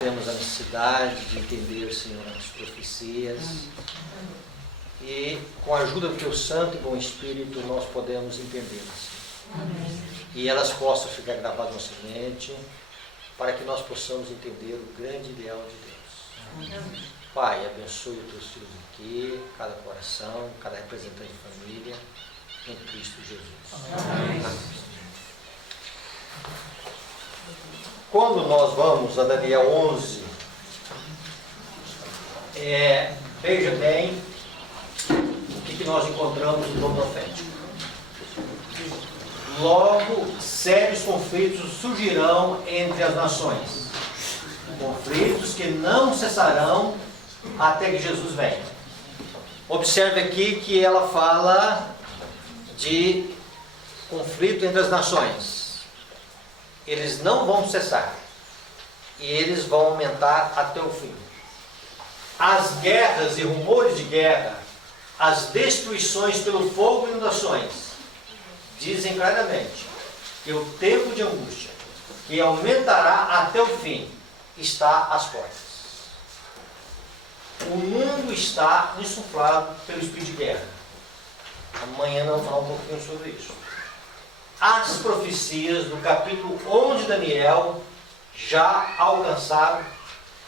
Temos a necessidade de entender, Senhor, as profecias. E com a ajuda do Teu Santo e Bom Espírito, nós podemos entendê-las. E elas possam ficar gravadas na nossa mente, para que nós possamos entender o grande ideal de Deus. Pai, abençoe os Teus filhos aqui, cada coração, cada representante de família, em Cristo Jesus. Amém. Quando nós vamos a Daniel 11, veja bem o que nós encontramos no dom profético. Logo, sérios conflitos surgirão entre as nações. Conflitos que não cessarão até que Jesus venha. Observe aqui que ela fala de conflito entre as nações. Eles não vão cessar. E eles vão aumentar até o fim. As guerras e rumores de guerra, as destruições pelo fogo e inundações, dizem claramente que o tempo de angústia, que aumentará até o fim, está às portas. O mundo está insuflado pelo espírito de guerra. Amanhã nós vamos falar um pouquinho sobre isso. As profecias do capítulo 11 de Daniel já alcançaram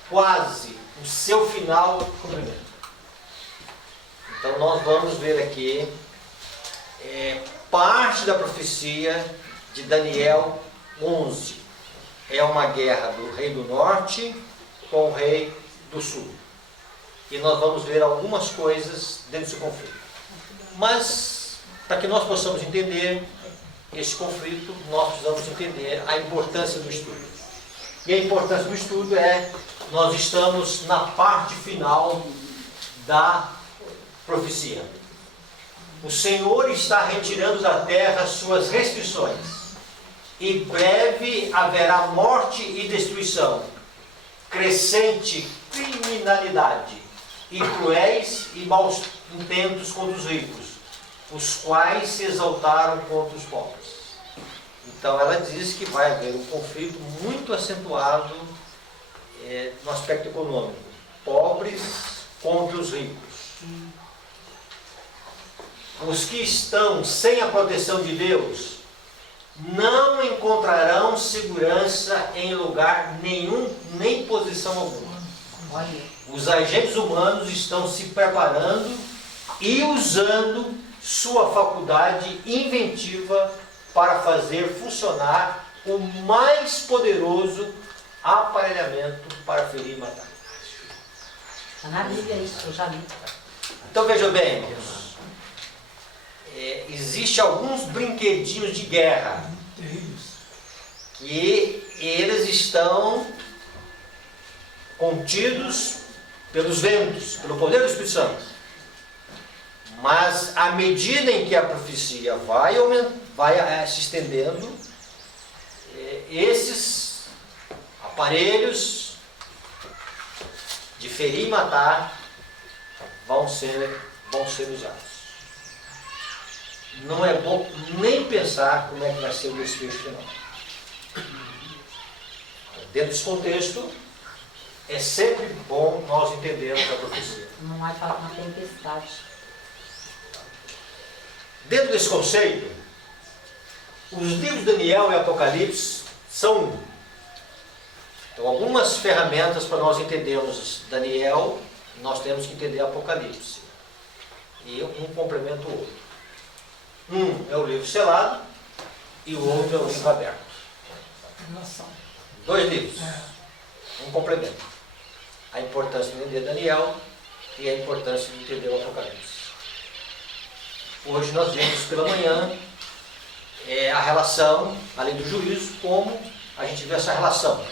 quase o seu final de cumprimento. Então nós vamos ver aqui parte da profecia de Daniel 11. É uma guerra do rei do norte com o rei do sul. E nós vamos ver algumas coisas dentro desse conflito. Mas, para que nós possamos entender esse conflito, nós precisamos entender a importância do estudo. E a importância do estudo nós estamos na parte final da profecia. O Senhor está retirando da terra suas restrições. E breve haverá morte e destruição, crescente criminalidade, e cruéis e maus intentos contra os ricos, os quais se exaltaram contra os pobres. Então ela diz que vai haver um conflito muito acentuado no aspecto econômico. Pobres contra os ricos. Os que estão sem a proteção de Deus não encontrarão segurança em lugar nenhum, nem posição alguma. Os agentes humanos estão se preparando e usando sua faculdade inventiva para fazer funcionar o mais poderoso aparelhamento para ferir e matar. Está na Bíblia isso, eu já li. Então veja bem, existem alguns brinquedinhos de guerra que eles estão contidos pelos ventos, pelo poder do Espírito Santo. Mas à medida em que a profecia vai se estendendo, esses aparelhos de ferir e matar vão ser usados. Não é bom nem pensar como é que vai ser o desfecho final. Dentro desse contexto, é sempre bom nós entendermos a profecia. Não vai falar uma tempestade. Dentro desse conceito, os livros de Daniel e Apocalipse são um. Então, algumas ferramentas para nós entendermos Daniel, nós temos que entender Apocalipse. E um complementa o outro. Um é o livro selado e o outro é o livro aberto. Dois livros. Um complemento. A importância de entender Daniel e a importância de entender o Apocalipse. Hoje nós vimos pela manhã a relação, além do juízo, como a gente vê essa relação.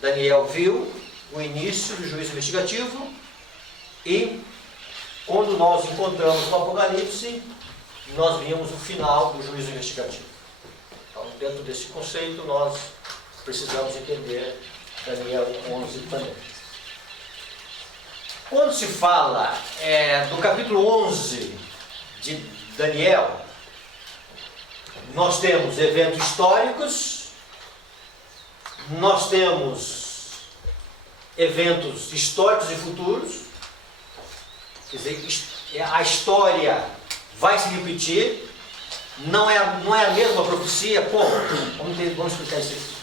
Daniel viu o início do juízo investigativo e quando nós encontramos no Apocalipse, nós vimos o final do juízo investigativo. Então, dentro desse conceito, nós precisamos entender Daniel 11 também. Quando se fala do capítulo 11 de Daniel, nós temos eventos históricos, nós temos eventos históricos e futuros. Quer dizer, a história vai se repetir. Não é a mesma profecia. Como? Vamos explicar isso aqui.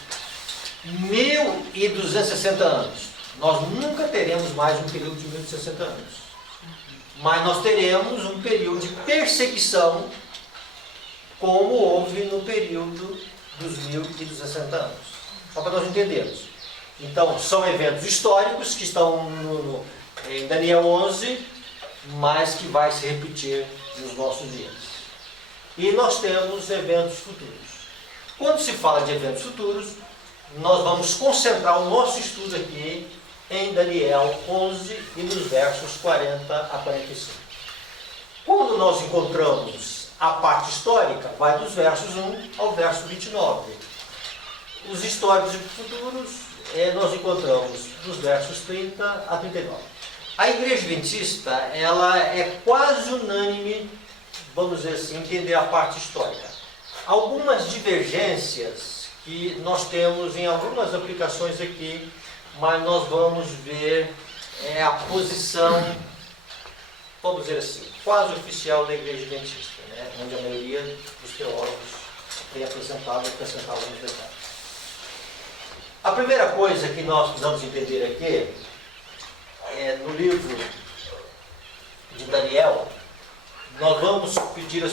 1260 anos. Nós nunca teremos mais um período de 1260 anos. Mas nós teremos um período de perseguição, como houve no período dos 1260 anos. Só para nós entendermos. Então, são eventos históricos que estão em Daniel 11, mas que vai se repetir nos nossos dias. E nós temos eventos futuros. Quando se fala de eventos futuros, nós vamos concentrar o nosso estudo aqui em Daniel 11 e nos versos 40 a 45. Quando nós encontramos a parte histórica, vai dos versos 1 ao verso 29. Os históricos e futuros nós encontramos dos versos 30 a 39. A Igreja Adventista, ela é quase unânime, vamos dizer assim, entender a parte histórica. Algumas divergências que nós temos em algumas aplicações aqui, mas nós vamos ver a posição, vamos dizer assim, quase oficial da Igreja Adventista, né? Onde a maioria dos teólogos tem acrescentado alguns detalhes. A primeira coisa que nós precisamos entender aqui no livro de Daniel, nós vamos pedir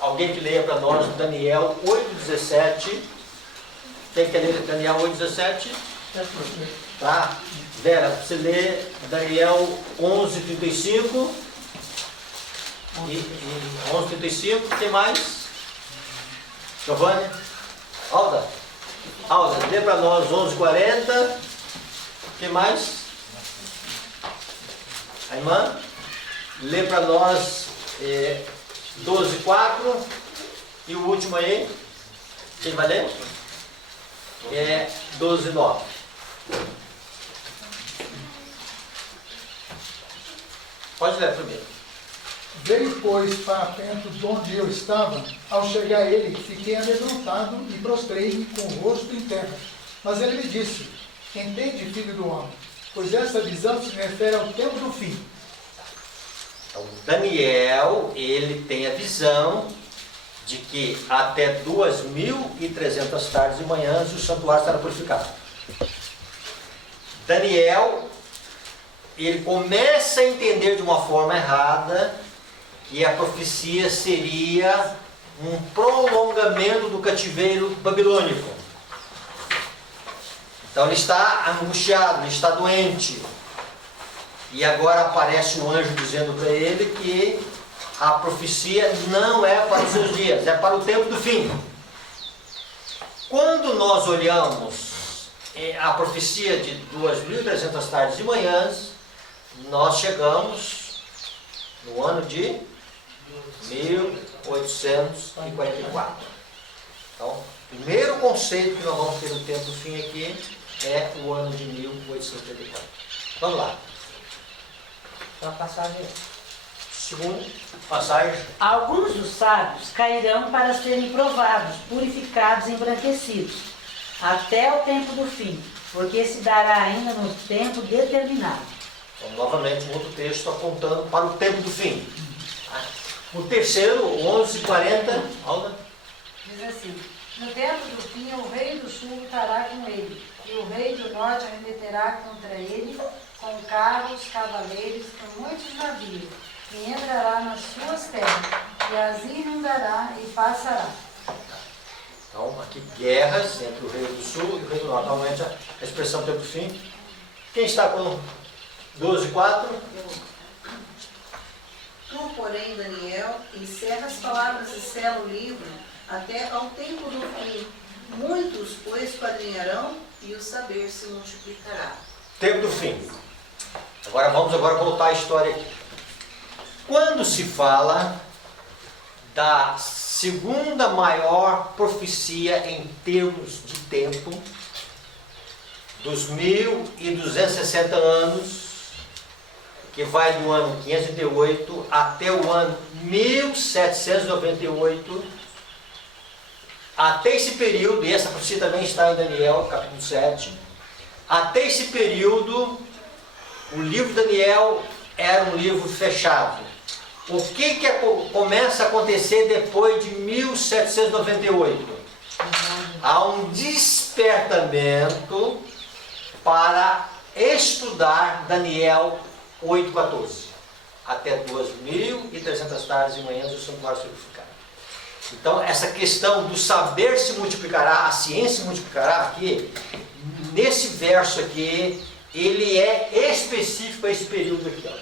alguém que leia para nós Daniel 8,17. Tem que ler Daniel 8,17? Tá? Vera, você lê Daniel 11,35 e 11,35. Tem mais? Giovanni? Alda, lê para nós 11,40. Tem mais? A irmã? Lê para nós 12,4. E o último aí? Quem vai ler? 12,9. Pode ler primeiro. Veio, pois, para perto de onde eu estava. Ao chegar a ele, fiquei amedrontado e prostrei-me com o rosto em terra. Mas ele me disse: entende, filho do homem, pois essa visão se refere ao tempo do fim. Então, Daniel, ele tem a visão de que até 2.300 tardes e manhãs o santuário estará purificado. Daniel, ele começa a entender de uma forma errada que a profecia seria um prolongamento do cativeiro babilônico. Então ele está angustiado, ele está doente. E agora aparece um anjo dizendo para ele que a profecia não é para os seus dias, é para o tempo do fim. Quando nós olhamos a profecia de 2.300 tardes e manhãs, nós chegamos no ano de 1844. Então, o primeiro conceito que nós vamos ter no tempo do fim aqui é o ano de 1884. Vamos lá. Só passagem. Segunda passagem. Alguns dos sábios cairão para serem provados, purificados e embranquecidos, até o tempo do fim, porque se dará ainda no tempo determinado. Então, novamente, um outro texto apontando para o tempo do fim. O terceiro, 11:40, Alda. Diz assim: no tempo do fim, o rei do sul lutará com ele, e o rei do norte arremeterá contra ele com carros, cavaleiros, com muitos navios, e entrará nas suas terras, e as inundará e passará. Então, aqui guerras entre o rei do sul e o rei do norte. Novamente, a expressão tempo do fim. Quem está com 12:4? Tu, porém, Daniel, encerra as palavras e sela o livro até ao tempo do fim. Muitos o esquadrinharão e o saber se multiplicará. Tempo do fim. Vamos voltar à história aqui. Quando se fala da segunda maior profecia em termos de tempo, dos 1.260 anos, que vai do ano 508 até o ano 1798, até esse período, e essa profecia também está em Daniel, capítulo 7, Até esse período, o livro de Daniel era um livro fechado. O que começa a acontecer depois de 1798? Há um despertamento para estudar Daniel 8,14. Até 2.300 tardes e manhãs o santuário purificado. Então, essa questão do saber se multiplicará, a ciência se multiplicará aqui, nesse verso aqui, ele é específico a esse período aqui. Ó.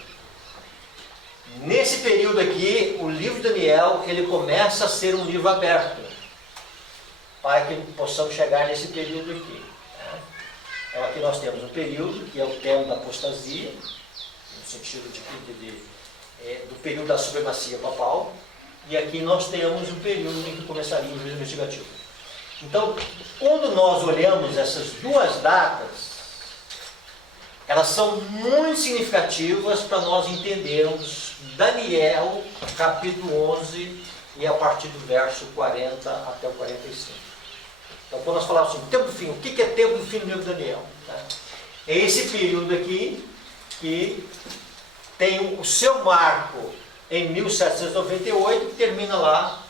Nesse período aqui, o livro de Daniel, ele começa a ser um livro aberto, para que possamos chegar nesse período aqui. Então, aqui nós temos um período, que é o termo da apostasia, no sentido do período da supremacia papal, e aqui nós temos um período em que começaria o juízo investigativo. Então, quando nós olhamos essas duas datas, elas são muito significativas para nós entendermos Daniel, capítulo 11, e a partir do verso 40 até o 45. Então, quando nós falamos assim, tempo do fim, o que é tempo do fim no livro de Daniel? Tá? É esse período aqui que tem o seu marco em 1798, que termina lá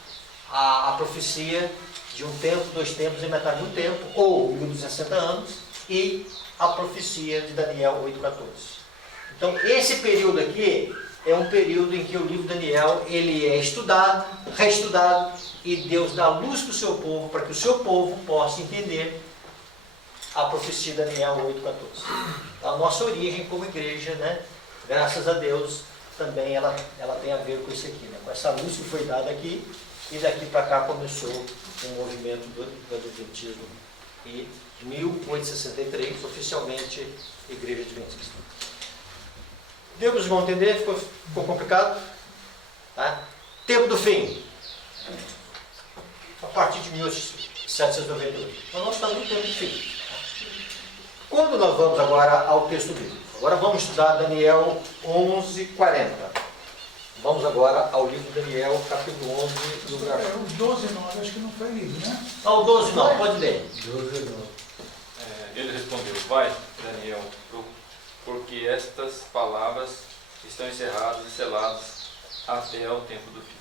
a profecia de um tempo, 2 tempos e metade de um tempo, ou 1260 anos, e a profecia de Daniel 8,14. Então, esse período aqui é um período em que o livro de Daniel ele é estudado, reestudado, e Deus dá luz para o seu povo, para que o seu povo possa entender a profecia de Daniel 8,14. A nossa origem como igreja, né, graças a Deus, também ela tem a ver com isso aqui, né, com essa luz que foi dada aqui, e daqui para cá começou o movimento do Adventismo, e 1863, oficialmente, Igreja Adventista. Deu para os irmãos entender? Ficou complicado? Tá? Tempo do fim. A partir de 1798. Então nós estamos no tempo do fim. Quando nós vamos agora ao texto bíblico? Agora vamos estudar Daniel 11:40. Vamos agora ao livro de Daniel, capítulo 11, do verso. O 12 não, acho que não foi lido, né? Não, o 12 não, pode ler. 12 não. Ele respondeu, vai, Daniel, porque estas palavras estão encerradas e seladas até o tempo do fim.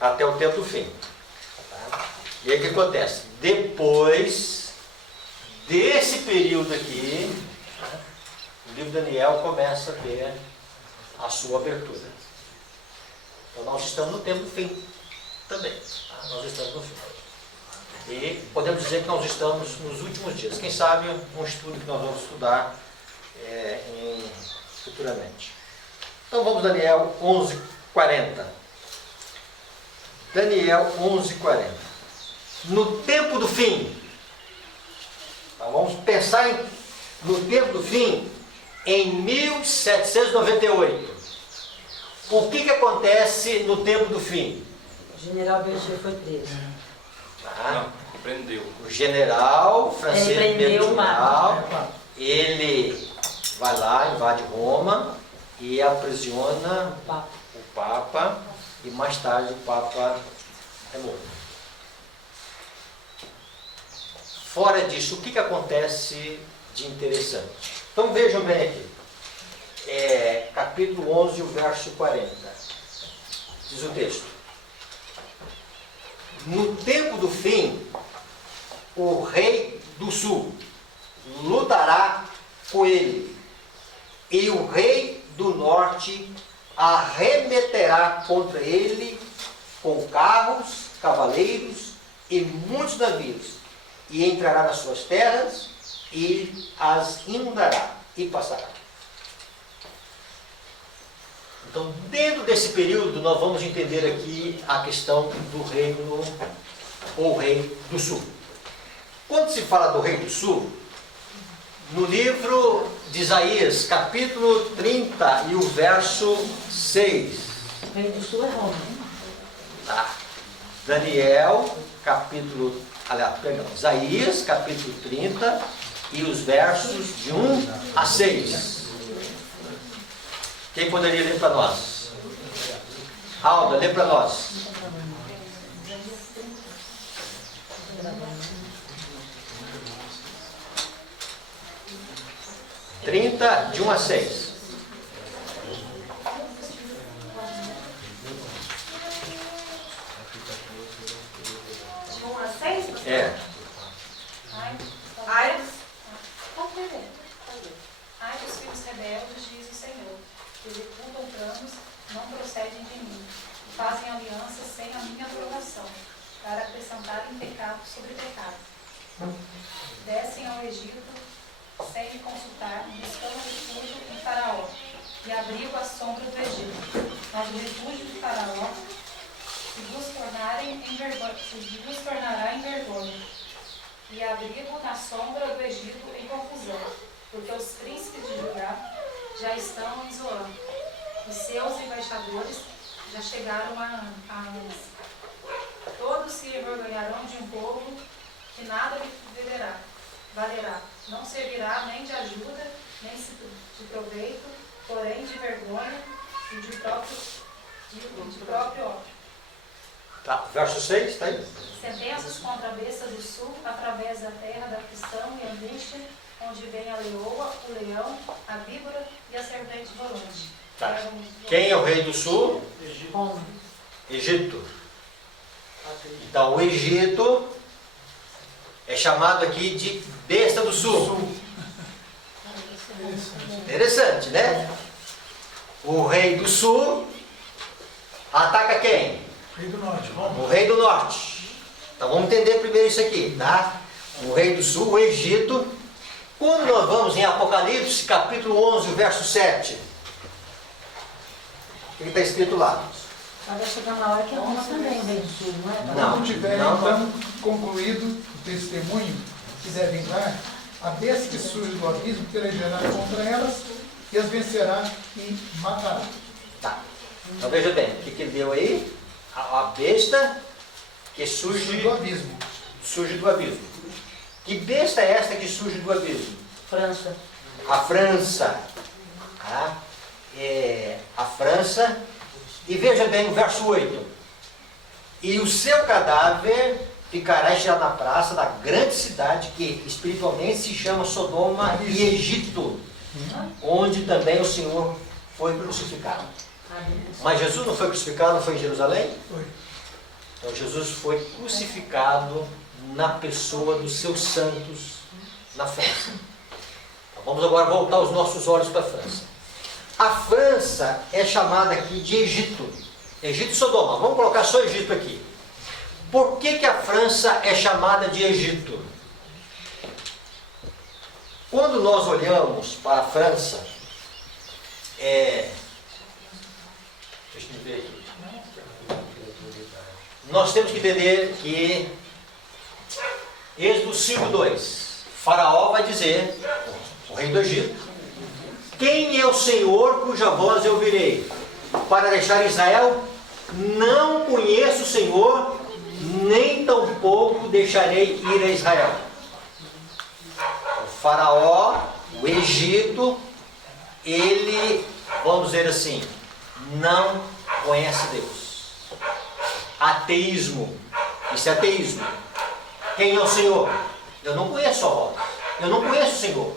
Até o tempo do fim. Tá? E aí o que acontece? Depois desse período aqui, o livro de Daniel começa a ter a sua abertura. Então nós estamos no tempo do fim também. Tá? Nós estamos no fim. E podemos dizer que nós estamos nos últimos dias. Quem sabe um estudo que nós vamos estudar futuramente. Então vamos Daniel 11:40. Daniel 11:40. No tempo do fim. Então, vamos pensar no tempo do fim em 1798. O que acontece no tempo do fim? O general Berger foi preso. Tá? Não, prendeu. O general francês, Ele prendeu o ele vai lá, invade Roma e aprisiona o Papa, e mais tarde o Papa é morto. Fora disso, o que acontece de interessante? Então vejam bem aqui, capítulo 11, o verso 40, diz o texto: no tempo do fim, o rei do sul lutará com ele, e o rei do norte arremeterá contra ele com carros, cavaleiros e muitos navios, e entrará nas suas terras e as inundará e passará. Então, dentro desse período, nós vamos entender aqui a questão do reino ou rei do sul. Quando se fala do rei do sul, no livro de Isaías, capítulo 30 e o verso 6. O rei do sul é Roma. Tá. Daniel, capítulo, Isaías, capítulo 30 e os versos de 1 a 6. Quem poderia ler para nós? Alda, lê para nós. 30, de 1 a 6. De 1 a 6? É. Ai dos filhos rebeldes, diz o Senhor, que executam planos, não procedem de mim, e fazem alianças sem a minha aprovação, para acrescentarem pecado sobre pecado. Descem ao Egito sem me consultar, buscando refúgio em Faraó, e abrigo à sombra do Egito. Mas o refúgio de Faraó se vos tornará em vergonha, e abrigo na sombra do Egito em confusão, porque os príncipes de Judá já estão em Zoan, e seus embaixadores já chegaram a Anás. Todos se envergonharão de um povo que nada lhe valerá. Não servirá nem de ajuda, nem de proveito, porém de vergonha e de próprio ódio. Tá, verso 6, está aí. Sentenças contra a besta do sul, através da terra da aflição e angústia, onde vem a leoa, o leão, a víbora e a serpente volante. Tá. Quem é o rei do sul? Roma. Egito. Então, o Egito é chamado aqui de besta do sul. Interessante, né? O rei do sul ataca quem? Rei do Norte, Roma. O rei do norte. Então vamos entender primeiro isso aqui, tá? O rei do sul, o Egito. Quando nós vamos em Apocalipse, capítulo 11, verso 7. O que está escrito lá? Vai chegar uma hora que é Roma também, o rei do sul, não é? Não. Quando tiver não. então concluído o testemunho que devem dar, a besta que surge do abismo pelejará contra elas e as vencerá e matará. Tá. Então veja bem, o que ele deu aí? A besta que surge Do abismo. do abismo. Que besta é esta que surge do abismo? França. A França. Tá? A França. E veja bem o verso 8. E o seu cadáver ficará estirado na praça da grande cidade que espiritualmente se chama Sodoma e Egito, onde também o Senhor foi crucificado. Mas Jesus não foi crucificado, não foi em Jerusalém? Foi. Então Jesus foi crucificado na pessoa dos seus santos na França. Então, vamos agora voltar os nossos olhos para a França. A França é chamada aqui de Egito. Egito e Sodoma. Vamos colocar só Egito aqui. Por que a França é chamada de Egito? Quando nós olhamos para a França, deixa eu ver aqui. Nós temos que entender que Êxodo 5:2, Faraó vai dizer, o rei do Egito, quem é o Senhor cuja voz eu ouvirei? Para deixar Israel? Não conheço o Senhor, nem tampouco deixarei ir a Israel. O Faraó, o Egito, ele, vamos dizer assim, não conhece Deus. Ateísmo. Isso é ateísmo. Quem é o Senhor? Eu não conheço a voz. Eu não conheço o Senhor.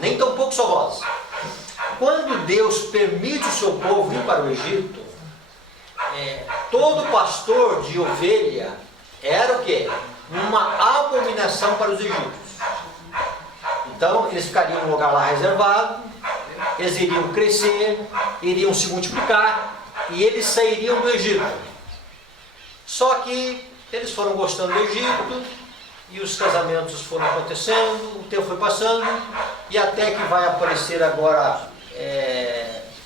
Nem tampouco sua voz. Quando Deus permite o seu povo ir para o Egito, todo pastor de ovelha era o quê? Uma abominação para os egípcios. Então, eles ficariam num lugar lá reservado, eles iriam crescer, iriam se multiplicar e eles sairiam do Egito. Só que eles foram gostando do Egito e os casamentos foram acontecendo, o tempo foi passando e até que vai aparecer agora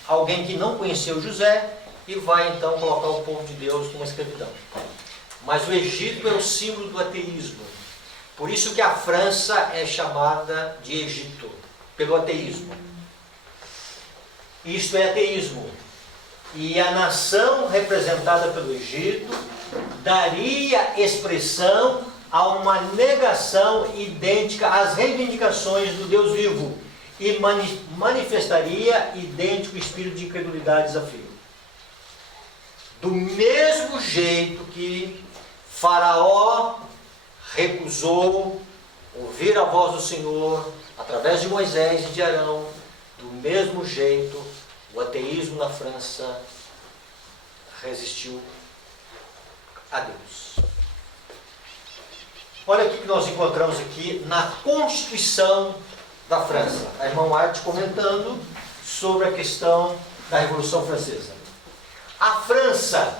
alguém que não conheceu José e vai então colocar o povo de Deus numa escravidão. Mas o Egito é o símbolo do ateísmo. Por isso que a França é chamada de Egito, pelo ateísmo. Isto é ateísmo. E a nação representada pelo Egito daria expressão a uma negação idêntica às reivindicações do Deus vivo e manifestaria idêntico espírito de incredulidade e desafio. Do mesmo jeito que Faraó recusou ouvir a voz do Senhor, através de Moisés e de Arão, do mesmo jeito, o ateísmo na França resistiu a Deus. Olha o que nós encontramos aqui na Constituição da França. A irmã White comentando sobre a questão da Revolução Francesa. A França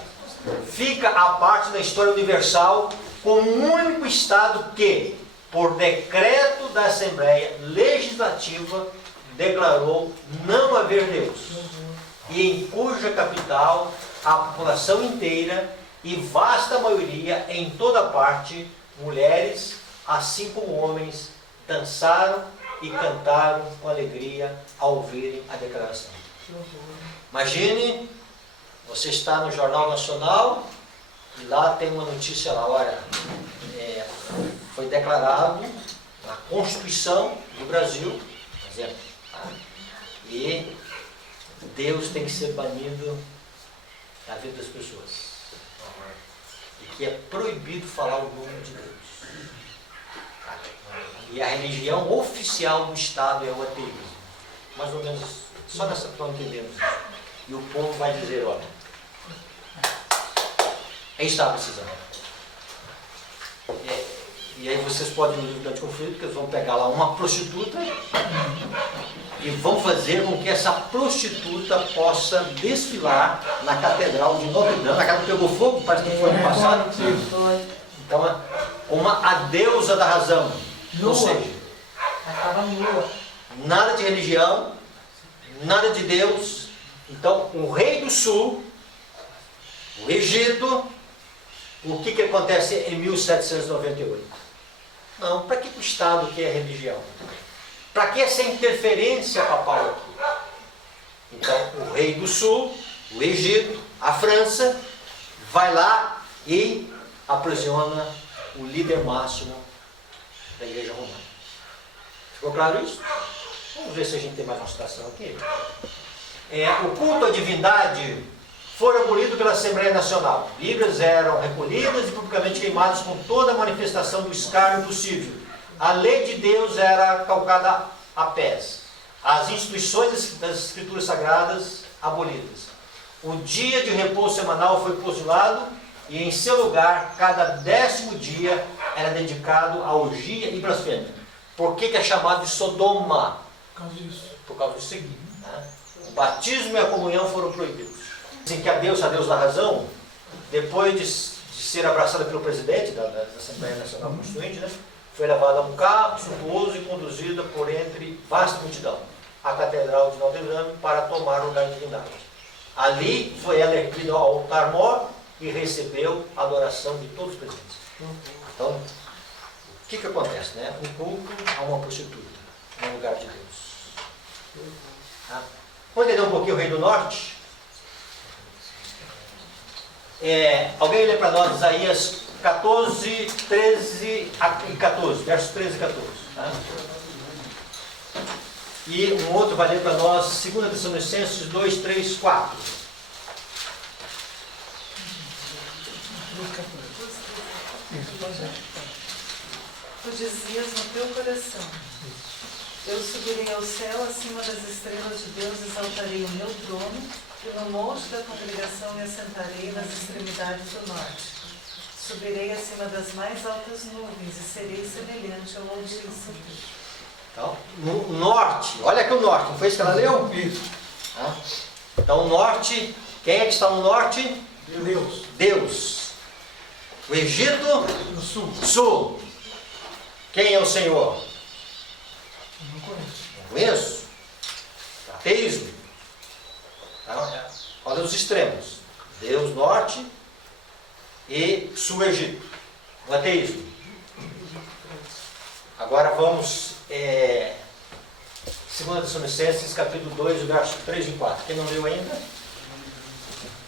fica à parte da história universal como o único Estado que, por decreto da Assembleia Legislativa, declarou não haver Deus, e em cuja capital a população inteira e vasta maioria em toda parte, mulheres, assim como homens, dançaram e cantaram com alegria ao ouvirem a declaração. Imagine, você está no Jornal Nacional e lá tem uma notícia lá, olha, foi declarado na Constituição do Brasil, por exemplo, e Deus tem que ser banido da vida das pessoas. E que é proibido falar o nome de Deus. E a religião oficial do Estado é o ateísmo. Mais ou menos, só nessa forma entendemos isso. E o povo vai dizer, olha, aí está precisando. E aí vocês podem no livro do anticonflito, que eles vão pegar lá uma prostituta e vão fazer com que essa prostituta possa desfilar na Catedral de Notre Dame. A casa pegou fogo, parece que foi ano passado. Então, uma a deusa da razão. Ou seja, Estava nua. nada de religião, nada de Deus. Então, o rei do sul, o Egito, o que acontece em 1798? Não, para que o Estado quer religião? Para que essa interferência papal aqui? Então, o rei do sul, o Egito, a França, vai lá e aprisiona o líder máximo da Igreja Romana. Ficou claro isso? Vamos ver se a gente tem mais uma citação aqui. O culto à divindade foi abolido pela Assembleia Nacional. Bíblias eram recolhidas e publicamente queimadas com toda a manifestação do escárnio possível. A lei de Deus era calcada a pés. As instituições das Escrituras Sagradas abolidas. O dia de repouso semanal foi posto de lado e em seu lugar, cada 10º dia era dedicado a orgia e blasfêmia. Por que é chamado de Sodoma? Por causa disso seguinte. Né? O batismo e a comunhão foram proibidos. Dizem que a deusa da razão, depois de ser abraçada pelo presidente da Assembleia Nacional Constituinte, né, foi levada a um carro suntuoso e conduzida por entre vasta multidão à Catedral de Notre Dame para tomar o lugar de divindade. Ali foi ela erguida ao altar mor e recebeu a adoração de todos os presentes. Então, o que acontece? Né? Um culto a uma prostituta no lugar de Deus. Tá? Vamos entender um pouquinho o Rei do Norte? Alguém lê para nós Isaías 14, 13 e 14, versos 13 e 14. Tá? E um outro vai ler para nós 2 Tessalonicenses 2, 3, 4. Tu dizias no teu coração: eu subirei ao céu, acima das estrelas de Deus exaltarei o meu trono, e no monte da congregação me assentarei nas extremidades do norte. Subirei acima das mais altas nuvens e serei semelhante ao Altíssimo. Então, no norte, olha aqui o norte, não foi isso que ela leu? Isso. Tá? Então, o norte, quem é que está no norte? Deus. Deus. O Egito? No sul. Sul. Quem é o Senhor? Não conheço. Não conheço. Ateísmo. Tá? Olha os extremos. Deus norte e sul Egito. O ateísmo. Agora vamos 2 Tessalonicenses, capítulo 2, versos 3 e 4. Quem não leu ainda?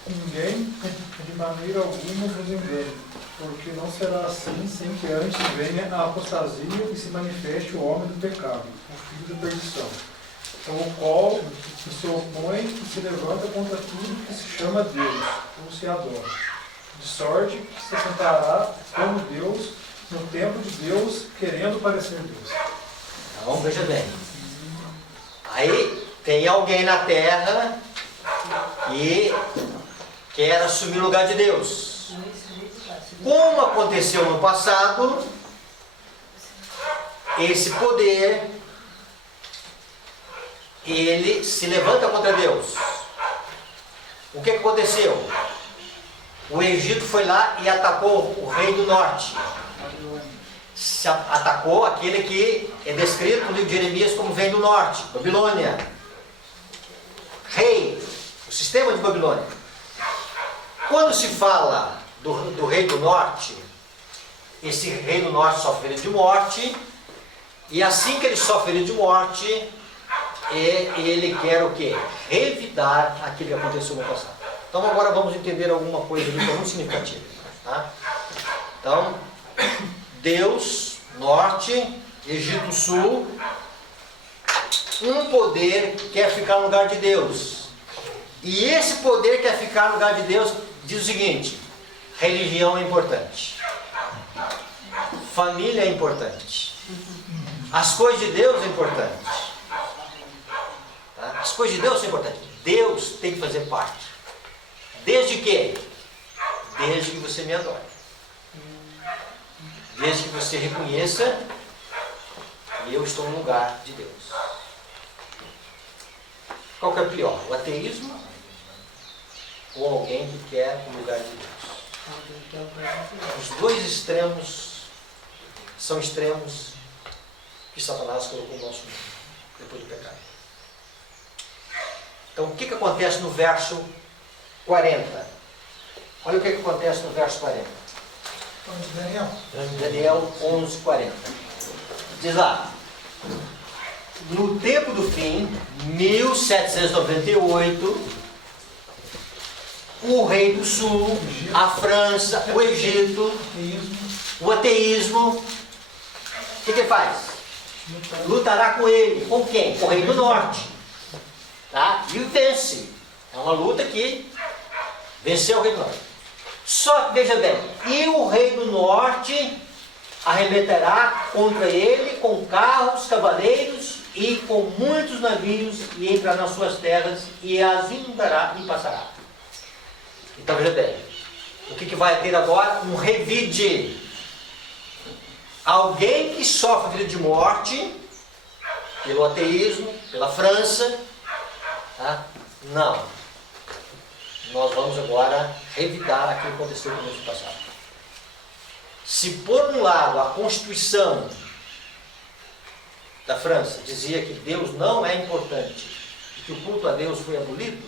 Ninguém de maneira alguma vos engane, porque não será assim sem que antes venha a apostasia e se manifeste o homem do pecado, o filho da perdição, o qual se opõe e se levanta contra tudo que se chama Deus, ou se adora, de sorte que se sentará como Deus no templo de Deus, querendo parecer Deus. Então, veja bem. Aí tem alguém na terra que quer assumir o lugar de Deus. Como aconteceu no passado, esse poder, ele se levanta contra Deus. O que aconteceu? O Egito foi lá e atacou o rei do norte. Atacou aquele que é descrito no livro de Jeremias como vem do norte, Babilônia. Rei, o sistema de Babilônia. Quando se fala do rei do norte, esse rei do norte sofre ferido de morte, e assim que ele sofre ferido de morte, ele quer o quê? Revidar aquilo que aconteceu no passado. Então agora vamos entender alguma coisa ali que é muito significativa. Tá? Então, Deus, norte, Egito sul, um poder quer ficar no lugar de Deus. E esse poder quer ficar no lugar de Deus diz o seguinte: religião é importante, família é importante, as coisas de Deus é importante. Tá? As coisas de Deus são importantes. Deus tem que fazer parte. Desde que? Desde que você me adore. Desde que você reconheça que eu estou no lugar de Deus. Qual que é pior? O ateísmo ou alguém que quer o lugar de Deus? Os dois extremos são extremos que Satanás colocou no nosso mundo depois do pecado. Então o que acontece no verso 40? Olha o que acontece no verso 40. Daniel. Daniel 11:40. Diz lá: no tempo do fim, 1798, o rei do sul, a França, o Egito, o ateísmo, o que ele faz? Lutará com ele. Com quem? Com o rei do norte. Tá? E vence. É uma luta que venceu o rei do norte. Só que, veja bem, e o rei do norte arremeterá contra ele com carros, cavaleiros e com muitos navios, e entrará nas suas terras e as inundará e passará. Então veja bem, o que vai ter agora? Um revide. Alguém que sofre ferido de morte pelo ateísmo, pela França, tá? Não. Nós vamos agora revidar aquilo que aconteceu no mês passado. Se por um lado a Constituição da França dizia que Deus não é importante e que o culto a Deus foi abolido,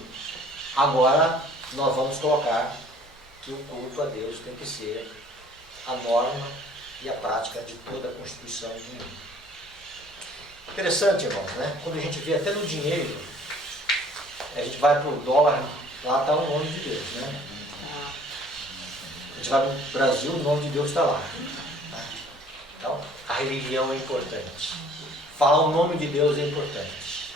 agora nós vamos colocar que o culto a Deus tem que ser a norma e a prática de toda a Constituição do mundo. Interessante, irmãos, né? Quando a gente vê até no dinheiro, a gente vai para o dólar, lá está o nome de Deus, né? A gente vai para o Brasil, o nome de Deus está lá. Então, a religião é importante. Falar o nome de Deus é importante.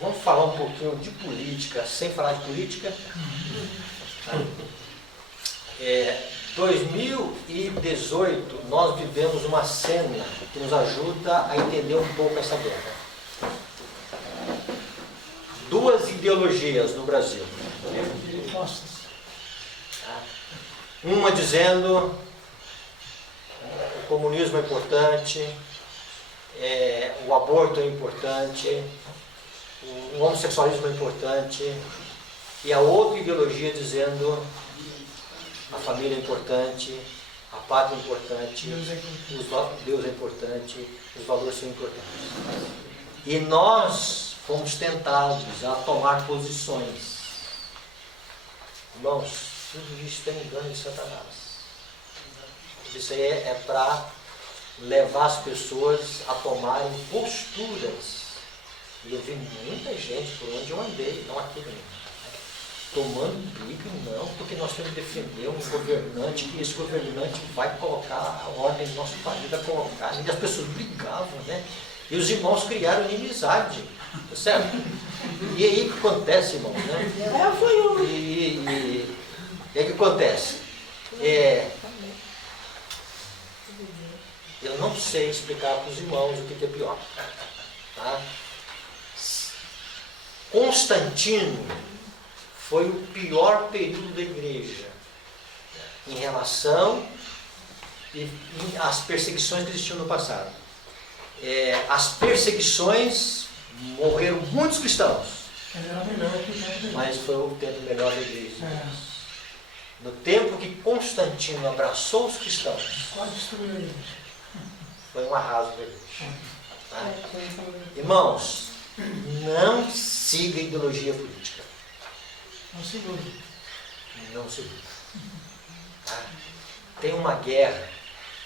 Vamos falar um pouquinho de política, sem falar de política? 2018, nós vivemos uma cena que nos ajuda a entender um pouco essa guerra. Duas ideologias no Brasil. Uma dizendo o comunismo é importante, o aborto é importante, o homossexualismo é importante, e a outra ideologia dizendo a família é importante, a pátria é importante, Deus é importante, os valores são importantes. E nós fomos tentados a tomar posições. Irmãos, tudo isso tem engano de Satanás. Isso aí é para levar as pessoas a tomarem posturas. E eu vi muita gente por onde eu andei, não aqui mesmo, tomando briga, não, porque nós temos que defender um governante, que esse governante vai colocar a ordem do nosso país, vai colocar. E as pessoas brigavam, né? E os irmãos criaram inimizade, certo? E aí o que acontece, irmão? Né? E aí o que acontece? Eu não sei explicar para os irmãos o que é pior. Tá? Constantino foi o pior período da igreja em relação às perseguições que existiam no passado. As perseguições, morreram muitos cristãos, Era melhor que o tempo dele. mas foi o tempo melhor da igreja. No tempo que Constantino abraçou os cristãos, Quase destruiu a igreja. foi um arraso da igreja. Tá? Irmãos, não siga ideologia política. Não segura. Não siga. Tá? Tem uma guerra,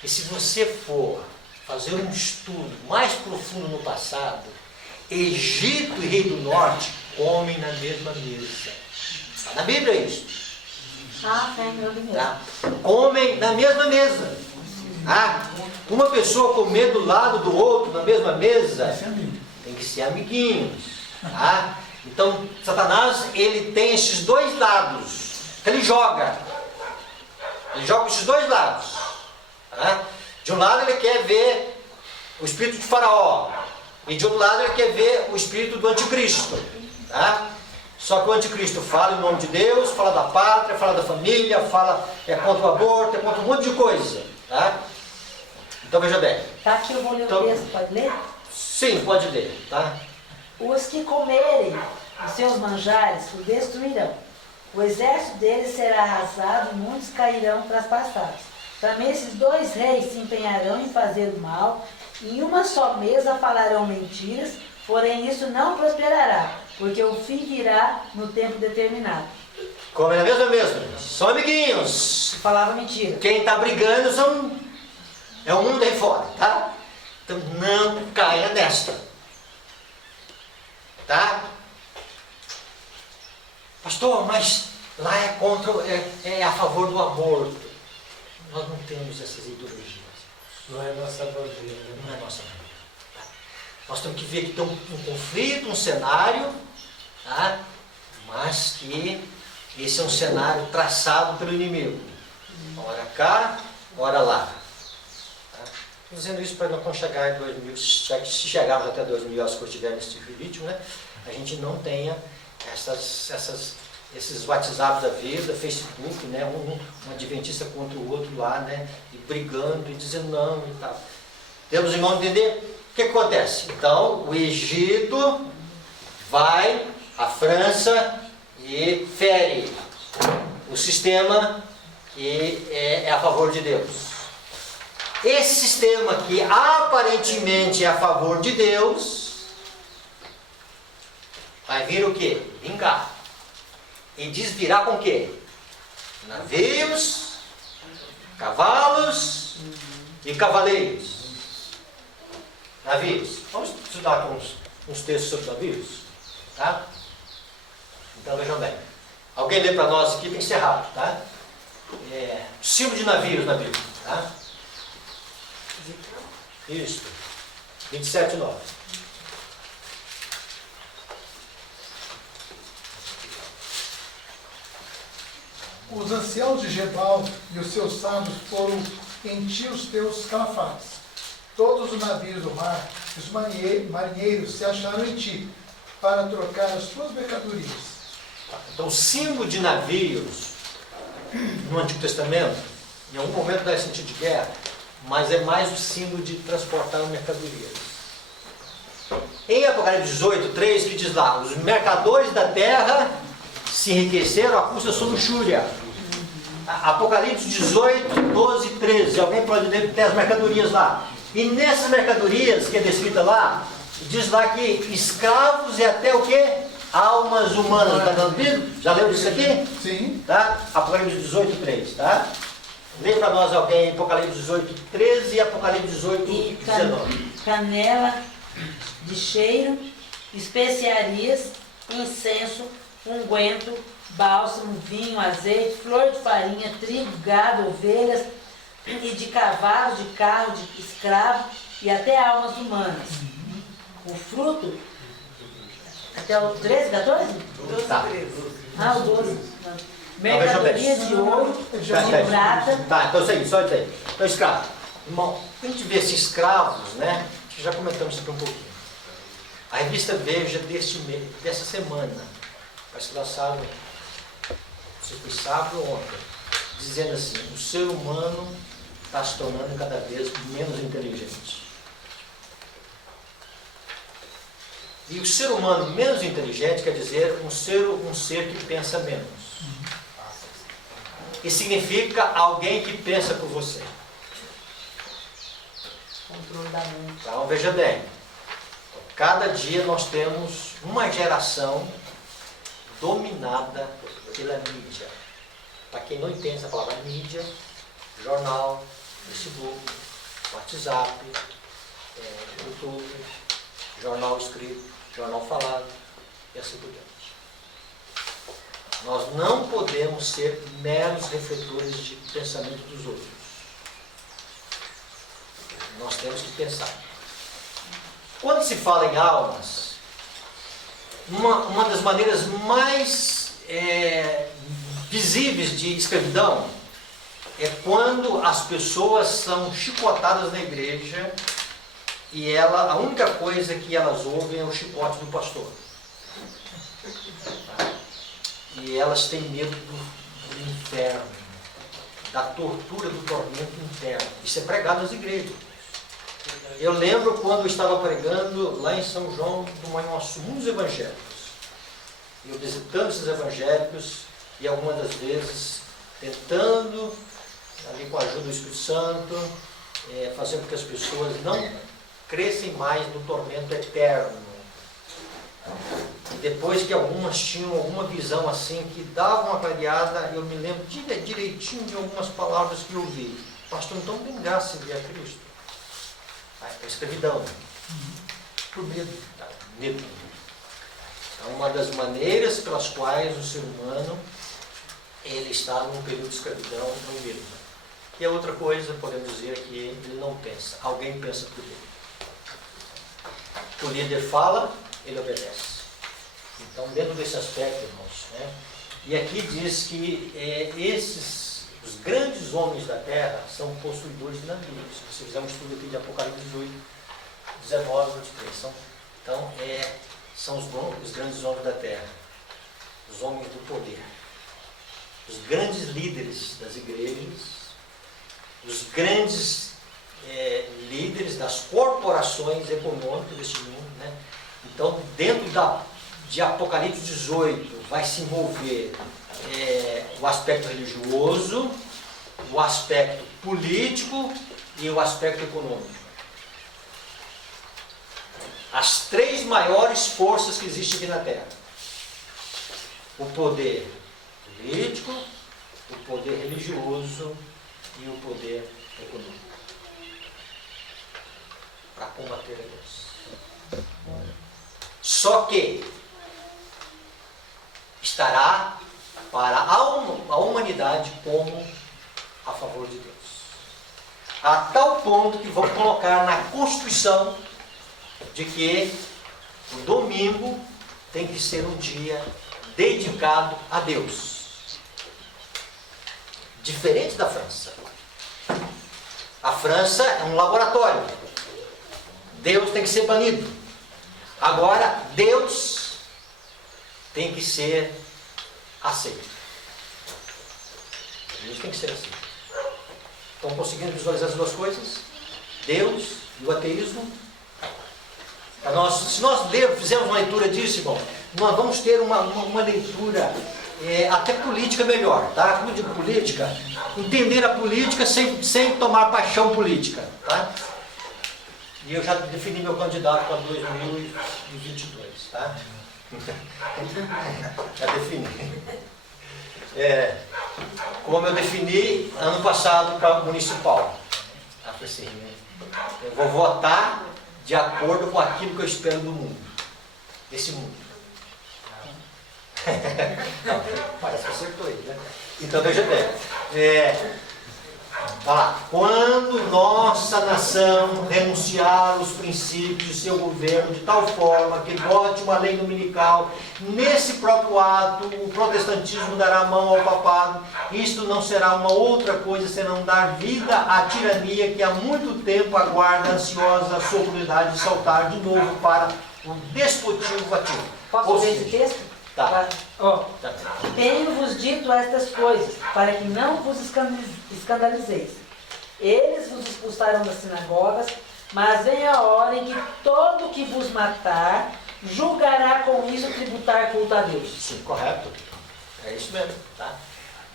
e se você for fazer um estudo mais profundo no passado, Egito e Rei do Norte comem na mesma mesa. Está na Bíblia isso. Tem meu dinheiro. Tá? Comem na mesma mesa. Ah, uma pessoa comer do lado do outro na mesma mesa Esse é amigo. tem que ser amiguinhos. Tá? Então, Satanás, ele tem esses dois lados. Ele joga esses dois lados. Tá? De um lado ele quer ver o espírito de Faraó, e de outro lado ele quer ver o espírito do anticristo. Tá? Só que o anticristo fala em nome de Deus, fala da pátria, fala da família, fala contra o aborto, contra um monte de coisa. Tá? Então veja bem. Tá aqui, eu vou ler Então- o texto, pode ler? Sim, pode ler. Tá? Os que comerem os seus manjares o destruirão. O exército deles será arrasado e muitos cairão traspassados. Também esses dois reis se empenharão em fazer o mal, e em uma só mesa falarão mentiras, porém isso não prosperará, porque o fim virá no tempo determinado. Comem na mesma mesa. São amiguinhos. Falava mentira. Quem está brigando é o mundo aí fora, tá? Então não caia nesta. Tá? Pastor, mas lá é a favor do aborto. Nós não temos essas ideologias. Não é nossa bandeira. Não é nossa maneira. Tá? Nós temos que ver que tem um conflito, um cenário, tá? Mas que esse é um cenário traçado pelo inimigo. Ora cá, ora lá. Estou dizendo isso para não chegar em 2000, se chegarmos até 2000, as coisas estiverem nesse ritmo, né? A gente não tenha esses WhatsApp da vida, Facebook, né? Um adventista contra o outro lá, né? E brigando e dizendo não e tal. Temos, irmão, entender? O que acontece? Então, o Egito vai à França e fere o sistema que é a favor de Deus. Esse sistema que aparentemente é a favor de Deus, vai vir o quê? Vingar. E desvirar com o quê? Navios, cavalos e cavaleiros. Navios. Vamos estudar uns textos sobre navios? Tá? Então vejam bem. Alguém lê para nós aqui, tem que ser rápido, tá? Símbolo de navios na Bíblia, tá? Isso. 27:9. Os anciãos de Gebal e os seus sábios foram em ti os teus calafates. Todos os navios do mar e os marinheiros se acharam em ti, para trocar as tuas mercadorias. Então, o símbolo de navios no Antigo Testamento, em algum momento dá sentido de guerra, mas é mais o símbolo de transportar mercadorias. Em Apocalipse 18:3, que diz lá: os mercadores da terra se enriqueceram à custa sua luxúria. Apocalipse 18:12-13. Alguém pode ler que tem as mercadorias lá. E nessas mercadorias que é descrita lá, diz lá que escravos e até o quê? Almas humanas. Está dando lido? Já leu isso aqui? Sim. Tá? Apocalipse 18:3, tá? Lê para nós alguém Apocalipse 18:13 e Apocalipse 18:19. Canela de cheiro, especiarias, incenso, unguento, bálsamo, vinho, azeite, flor de farinha, trigo, gado, ovelhas, e de cavalo, de carro, de escravo e até almas humanas. O fruto, até o 13, 14? 12, Tá. 13. Ah, o 12. Não, Mercadoria veja bem. de ouro, de Pera aí. prata, Tá, então é isso aí, só isso aí. Então, escravo. Irmão, a gente vê esses escravos, né? Já comentamos isso aqui um pouquinho. A revista Veja dessa semana, parece que lançaram, não sei se foi sábado ou ontem, dizendo assim, o ser humano está se tornando cada vez menos inteligente. E o ser humano menos inteligente quer dizer um ser que pensa menos. E significa alguém que pensa por você. Controle da mente. Então, veja bem, cada dia nós temos uma geração dominada pela mídia. Para quem não entende essa palavra mídia, jornal, Facebook, WhatsApp, YouTube, jornal escrito, jornal falado e assim por diante. Nós não podemos ser meros refletores de pensamento dos outros. Nós temos que pensar. Quando se fala em almas, uma das maneiras mais visíveis de escravidão é quando as pessoas são chicotadas na igreja e a única coisa que elas ouvem é o chicote do pastor. E elas têm medo do inferno, da tortura, do tormento interno. Isso é pregado nas igrejas. Eu lembro quando eu estava pregando lá em São João do Manhuaçu, muitos evangélicos. Eu visitando esses evangélicos e algumas das vezes tentando, ali com a ajuda do Espírito Santo, fazer com que as pessoas não crescem mais no tormento eterno. E depois que algumas tinham alguma visão assim, que dava uma clareada, eu me lembro direitinho de algumas palavras que eu ouvi. Pastor, então tem graça em ver a Cristo. A escravidão. Por medo. Medo. É uma das maneiras pelas quais o ser humano ele está num período de escravidão, no medo. E a outra coisa, podemos dizer, que ele não pensa. Alguém pensa por ele. O líder fala, ele obedece. Então, dentro desse aspecto, irmãos, né? E aqui diz que os grandes homens da terra são possuidores de navios. Se você fizer um estudo aqui de Apocalipse 18, 19, 23. Então, são os grandes homens da terra, os homens do poder, os grandes líderes das igrejas, os grandes líderes das corporações econômicas deste mundo, né? Então, dentro de Apocalipse 18, vai se envolver o aspecto religioso, o aspecto político e o aspecto econômico. As três maiores forças que existem aqui na Terra. O poder político, o poder religioso e o poder econômico. Para combater a Deus. Só que estará para a humanidade como a favor de Deus. A tal ponto que vão colocar na Constituição de que o domingo tem que ser um dia dedicado a Deus. Diferente da França. A França é um laboratório. Deus tem que ser banido. Agora, Deus tem que ser aceito. Deus tem que ser aceito. Estão conseguindo visualizar as duas coisas? Deus e o ateísmo? Se nós fizermos uma leitura disso, irmão, nós vamos ter uma leitura até política melhor, tá? Como eu digo política, entender a política sem tomar paixão política, tá? E eu já defini meu candidato para 2022, tá? Já defini. Como eu defini ano passado para o municipal. Eu falei assim, eu vou votar de acordo com aquilo que eu espero do mundo. Desse mundo. Não, parece que acertou aí, né? Então veja bem. Vai lá. Quando nossa nação renunciar os princípios do seu governo de tal forma que vote uma lei dominical, nesse próprio ato o protestantismo dará a mão ao papado. Isto não será uma outra coisa senão dar vida à tirania que há muito tempo aguarda ansiosa a sua oportunidade de saltar de novo para o despotismo Vaticano. Posso ler esse texto? Tá. Ó, Tá. tenho-vos dito estas coisas, para que não vos escandalizeis. Eles vos expulsarão das sinagogas, mas vem a hora em que todo que vos matar julgará com isso tributar culto a Deus. Sim, correto. É isso mesmo, tá?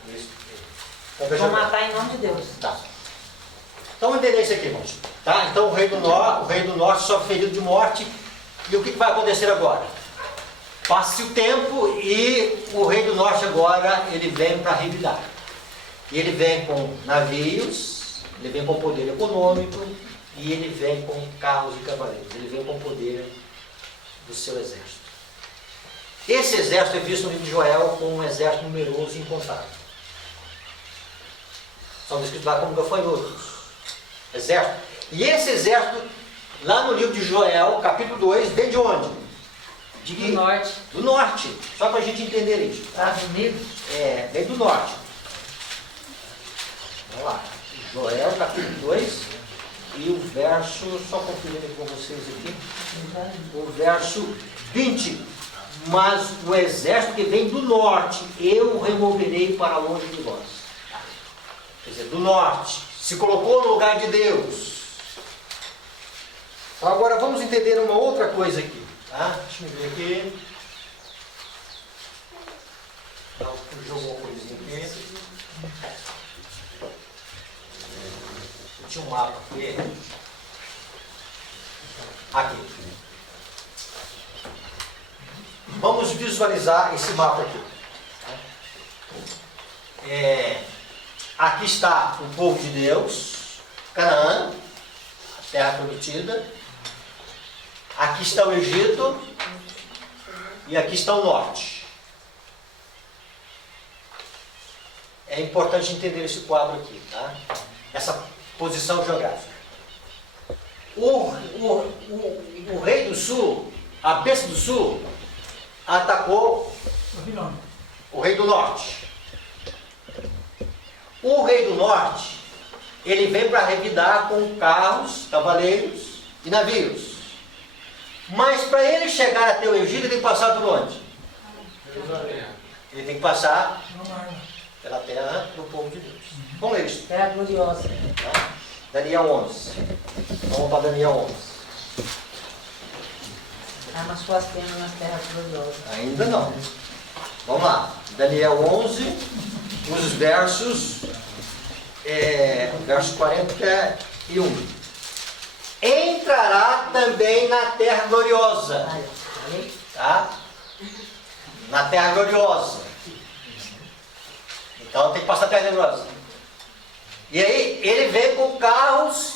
Isso. Então, veja Vão bem. matar em nome de Deus. Tá. Então vamos entender isso aqui, irmãos. Tá? Então o rei do norte sofre ferido de morte. E o que vai acontecer agora? Passa-se o tempo e o rei do norte agora ele vem para revidar. E ele vem com navios, ele vem com poder econômico e ele vem com carros e cavaleiros. Ele vem com poder do seu exército. Esse exército é visto no livro de Joel como um exército numeroso e incontável. São descritos lá como gafanhotos. Exército. E esse exército, lá no livro de Joel, capítulo 2, vem de onde? Do norte. Do norte. Só para a gente entender isso. Estados Unidos. É, vem do norte. Vamos lá. Joel, capítulo 2, e o verso, só conferindo com vocês aqui, o verso 20. Mas o exército que vem do norte, eu o removerei para longe de vós. Quer dizer, do norte. Se colocou no lugar de Deus. Então, agora vamos entender uma outra coisa aqui. Tá? Deixa eu ver aqui. Jogou uma coisinha aqui. Tinha um mapa aqui. Aqui. Vamos visualizar esse mapa aqui. Aqui está o povo de Deus, Canaã, a terra prometida. Aqui está o Egito e aqui está o norte. É importante entender esse quadro aqui, tá? Essa posição geográfica. O rei do sul, a besta do sul, atacou o rei do norte. O rei do norte, ele vem para revidar com carros, cavaleiros e navios. Mas para ele chegar até o Egito, ele tem que passar por onde? Ele tem que passar pela terra do povo de Deus. Vamos ler isso. Terra gloriosa. Tá? Daniel 11. Vamos para Daniel 11. Arma suas penas nas terras gloriosas. Ainda não. Vamos lá. Daniel 11, os versos, verso 41. Entrará também na terra gloriosa. Tá? Na terra gloriosa. Então tem que passar a terra gloriosa. E aí ele vem com carros,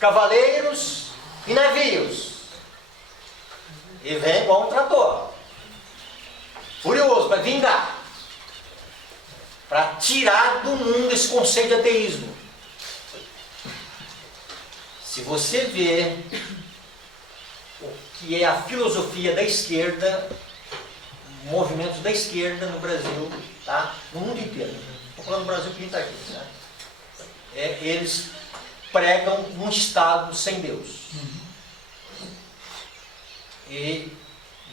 cavaleiros e navios. E vem igual um trator. Furioso, para vingar. Para tirar do mundo esse conceito de ateísmo. Se você vê o que é a filosofia da esquerda, movimentos da esquerda no Brasil, tá? No mundo inteiro. Estou falando do Brasil porque a gente está aqui. Tá? Eles pregam um Estado sem Deus. E,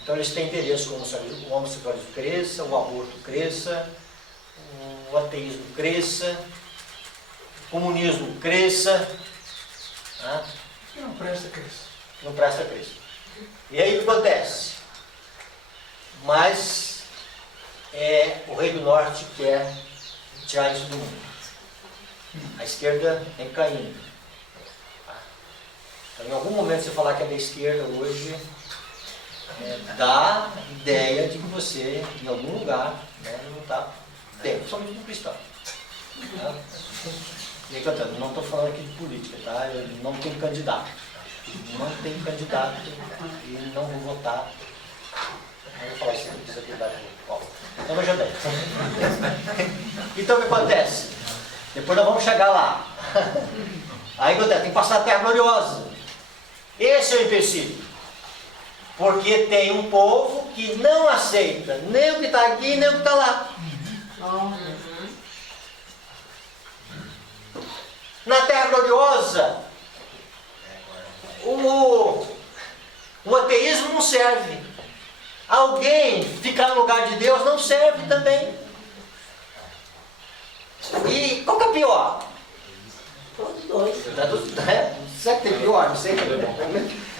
então eles têm interesse como o homossexualismo cresça, o aborto cresça, o ateísmo cresça, o comunismo cresça. Que não presta, Cris. Não presta cresça. E aí o que acontece? Mas o rei do norte quer tirar isso do mundo. A esquerda vem caindo. Tá? Então, em algum momento você falar que é da esquerda hoje, dá ideia de que você, em algum lugar, não está bem, principalmente no cristão. Tá? E aí, cantando, não estou falando aqui de política, tá? Eu não tenho candidato. Não tenho candidato e não vou votar. Não vou falar isso aqui da Paulo. Então veja bem. Então o que acontece? Depois nós vamos chegar lá. Aí tem que passar a terra gloriosa. Esse é o empecilho. Porque tem um povo que não aceita nem o que está aqui, nem o que está lá. Na terra gloriosa, o ateísmo não serve. Alguém ficar no lugar de Deus não serve também. E qual que é pior? Todos dois. Será que tem pior? Não sei.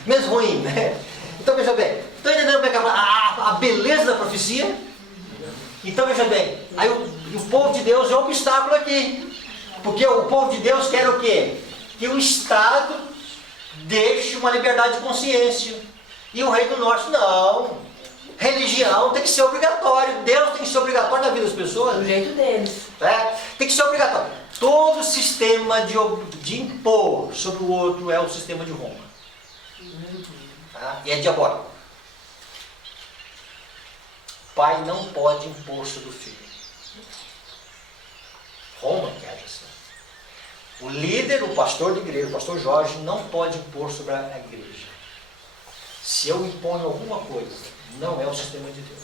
Menos ruim, né? Então veja bem. Estão entendendo como é que a beleza da profecia? Então veja bem. Aí o povo de Deus é um obstáculo aqui. Porque o povo de Deus quer o quê? Que o Estado deixe uma liberdade de consciência. E o Rei do Norte, não. Religião tem que ser obrigatório. Deus tem que ser obrigatório na vida das pessoas. Do jeito deles. Tem que ser obrigatório. Todo sistema de impor sobre o outro é o sistema de Roma. Tá? E é diabólico. Pai não pode impor sobre o filho. Roma que age assim. O líder, o pastor de igreja, o pastor Jorge, não pode impor sobre a igreja. Se eu imponho alguma coisa, não é o sistema de Deus.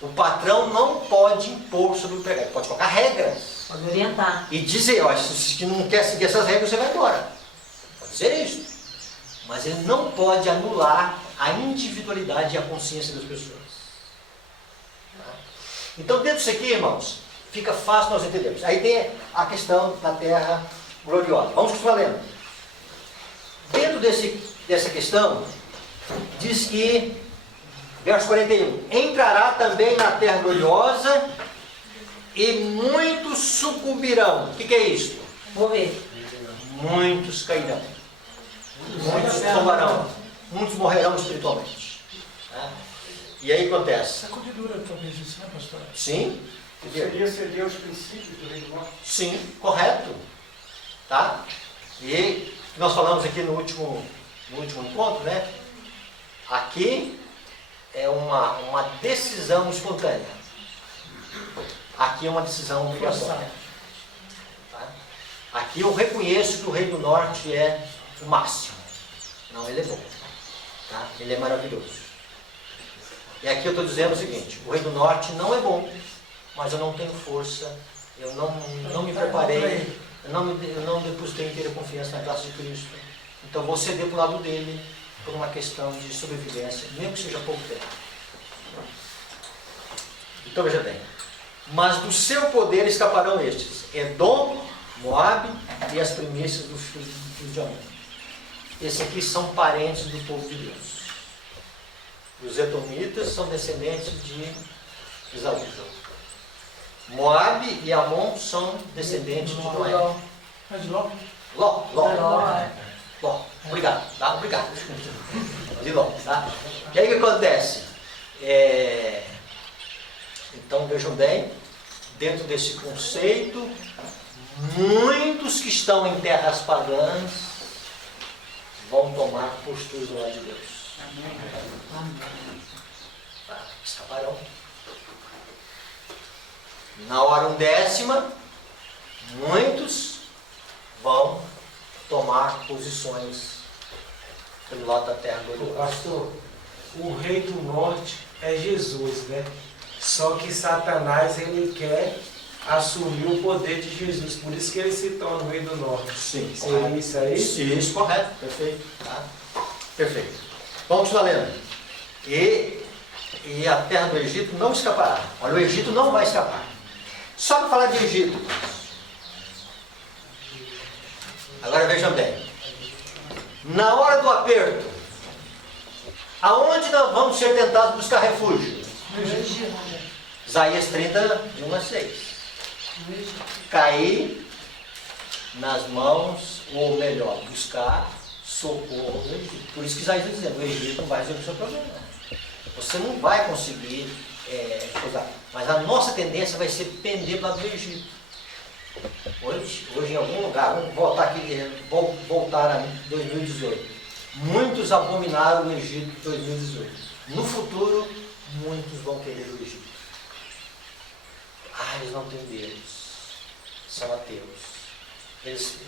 O patrão não pode impor sobre o empregado. Pode colocar regras. Pode orientar. E dizer, ó, se não quer seguir essas regras, você vai embora. Pode dizer isso. Mas ele não pode anular a individualidade e a consciência das pessoas. Tá? Então, dentro disso aqui, irmãos, fica fácil nós entendermos. Aí tem a questão da terra gloriosa. Vamos continuar lendo. Dentro dessa questão, diz que, verso 41, entrará também na terra gloriosa e muitos sucumbirão. O que é isso? Morrer. Muitos cairão. Muitos tomarão. Muitos morrerão espiritualmente. Tá? E aí acontece. Sacudidura, talvez isso, né, pastor? Sim. Seria ceder os princípios do reino do norte? Sim, correto. Tá? E nós falamos aqui no último encontro, né? Aqui é uma decisão espontânea. Aqui é uma decisão obrigatória. Tá? Aqui eu reconheço que o Rei do Norte é o máximo. Não, ele é bom. Tá? Ele é maravilhoso. E aqui eu estou dizendo o seguinte: o Rei do Norte não é bom, mas eu não tenho força, eu não me preparei, eu não depositei inteira confiança na graça de Cristo. Então vou ceder para o lado dele por uma questão de sobrevivência, mesmo que seja pouco tempo. Então veja bem. Mas do seu poder escaparão estes: Edom, Moabe e as primícias do filho de Amon. Esses aqui são parentes do povo de Deus. Os edomitas são descendentes de Esaú. Moabe e Amon são descendentes de Noé. É de Ló? Ló. Obrigado, tá? Obrigado. De Ló, tá? E aí o que acontece? Então vejam bem, dentro desse conceito, muitos que estão em terras pagãs vão tomar posturas do lado de Deus. Escaparão. Na hora 1/10, muitos vão tomar posições pelo lado da terra gloriosa. Pastor, o Rei do Norte é Jesus, né? Só que Satanás, ele quer assumir o poder de Jesus, por isso que ele se torna o Rei do Norte. Sim, seria correto. isso aí? Isso, correto, perfeito. Tá? Perfeito. Vamos continuar lendo. E a terra do Egito não escapará. Olha, o Egito não vai escapar. Só para falar de Egito. Agora vejam bem. Na hora do aperto, aonde nós vamos ser tentados a buscar refúgio? Isaías 30, 1-6. Cair nas mãos, ou melhor, buscar socorro do Egito. Por isso que Isaías está dizendo: o Egito não vai resolver o seu problema. Você não vai conseguir coisar. Mas a nossa tendência vai ser pender para o lado do Egito. Hoje em algum lugar, vamos voltar aqui, voltar a 2018. Muitos abominaram o Egito em 2018. No futuro, muitos vão querer o Egito. Eles não têm Deus. são ateus. Eles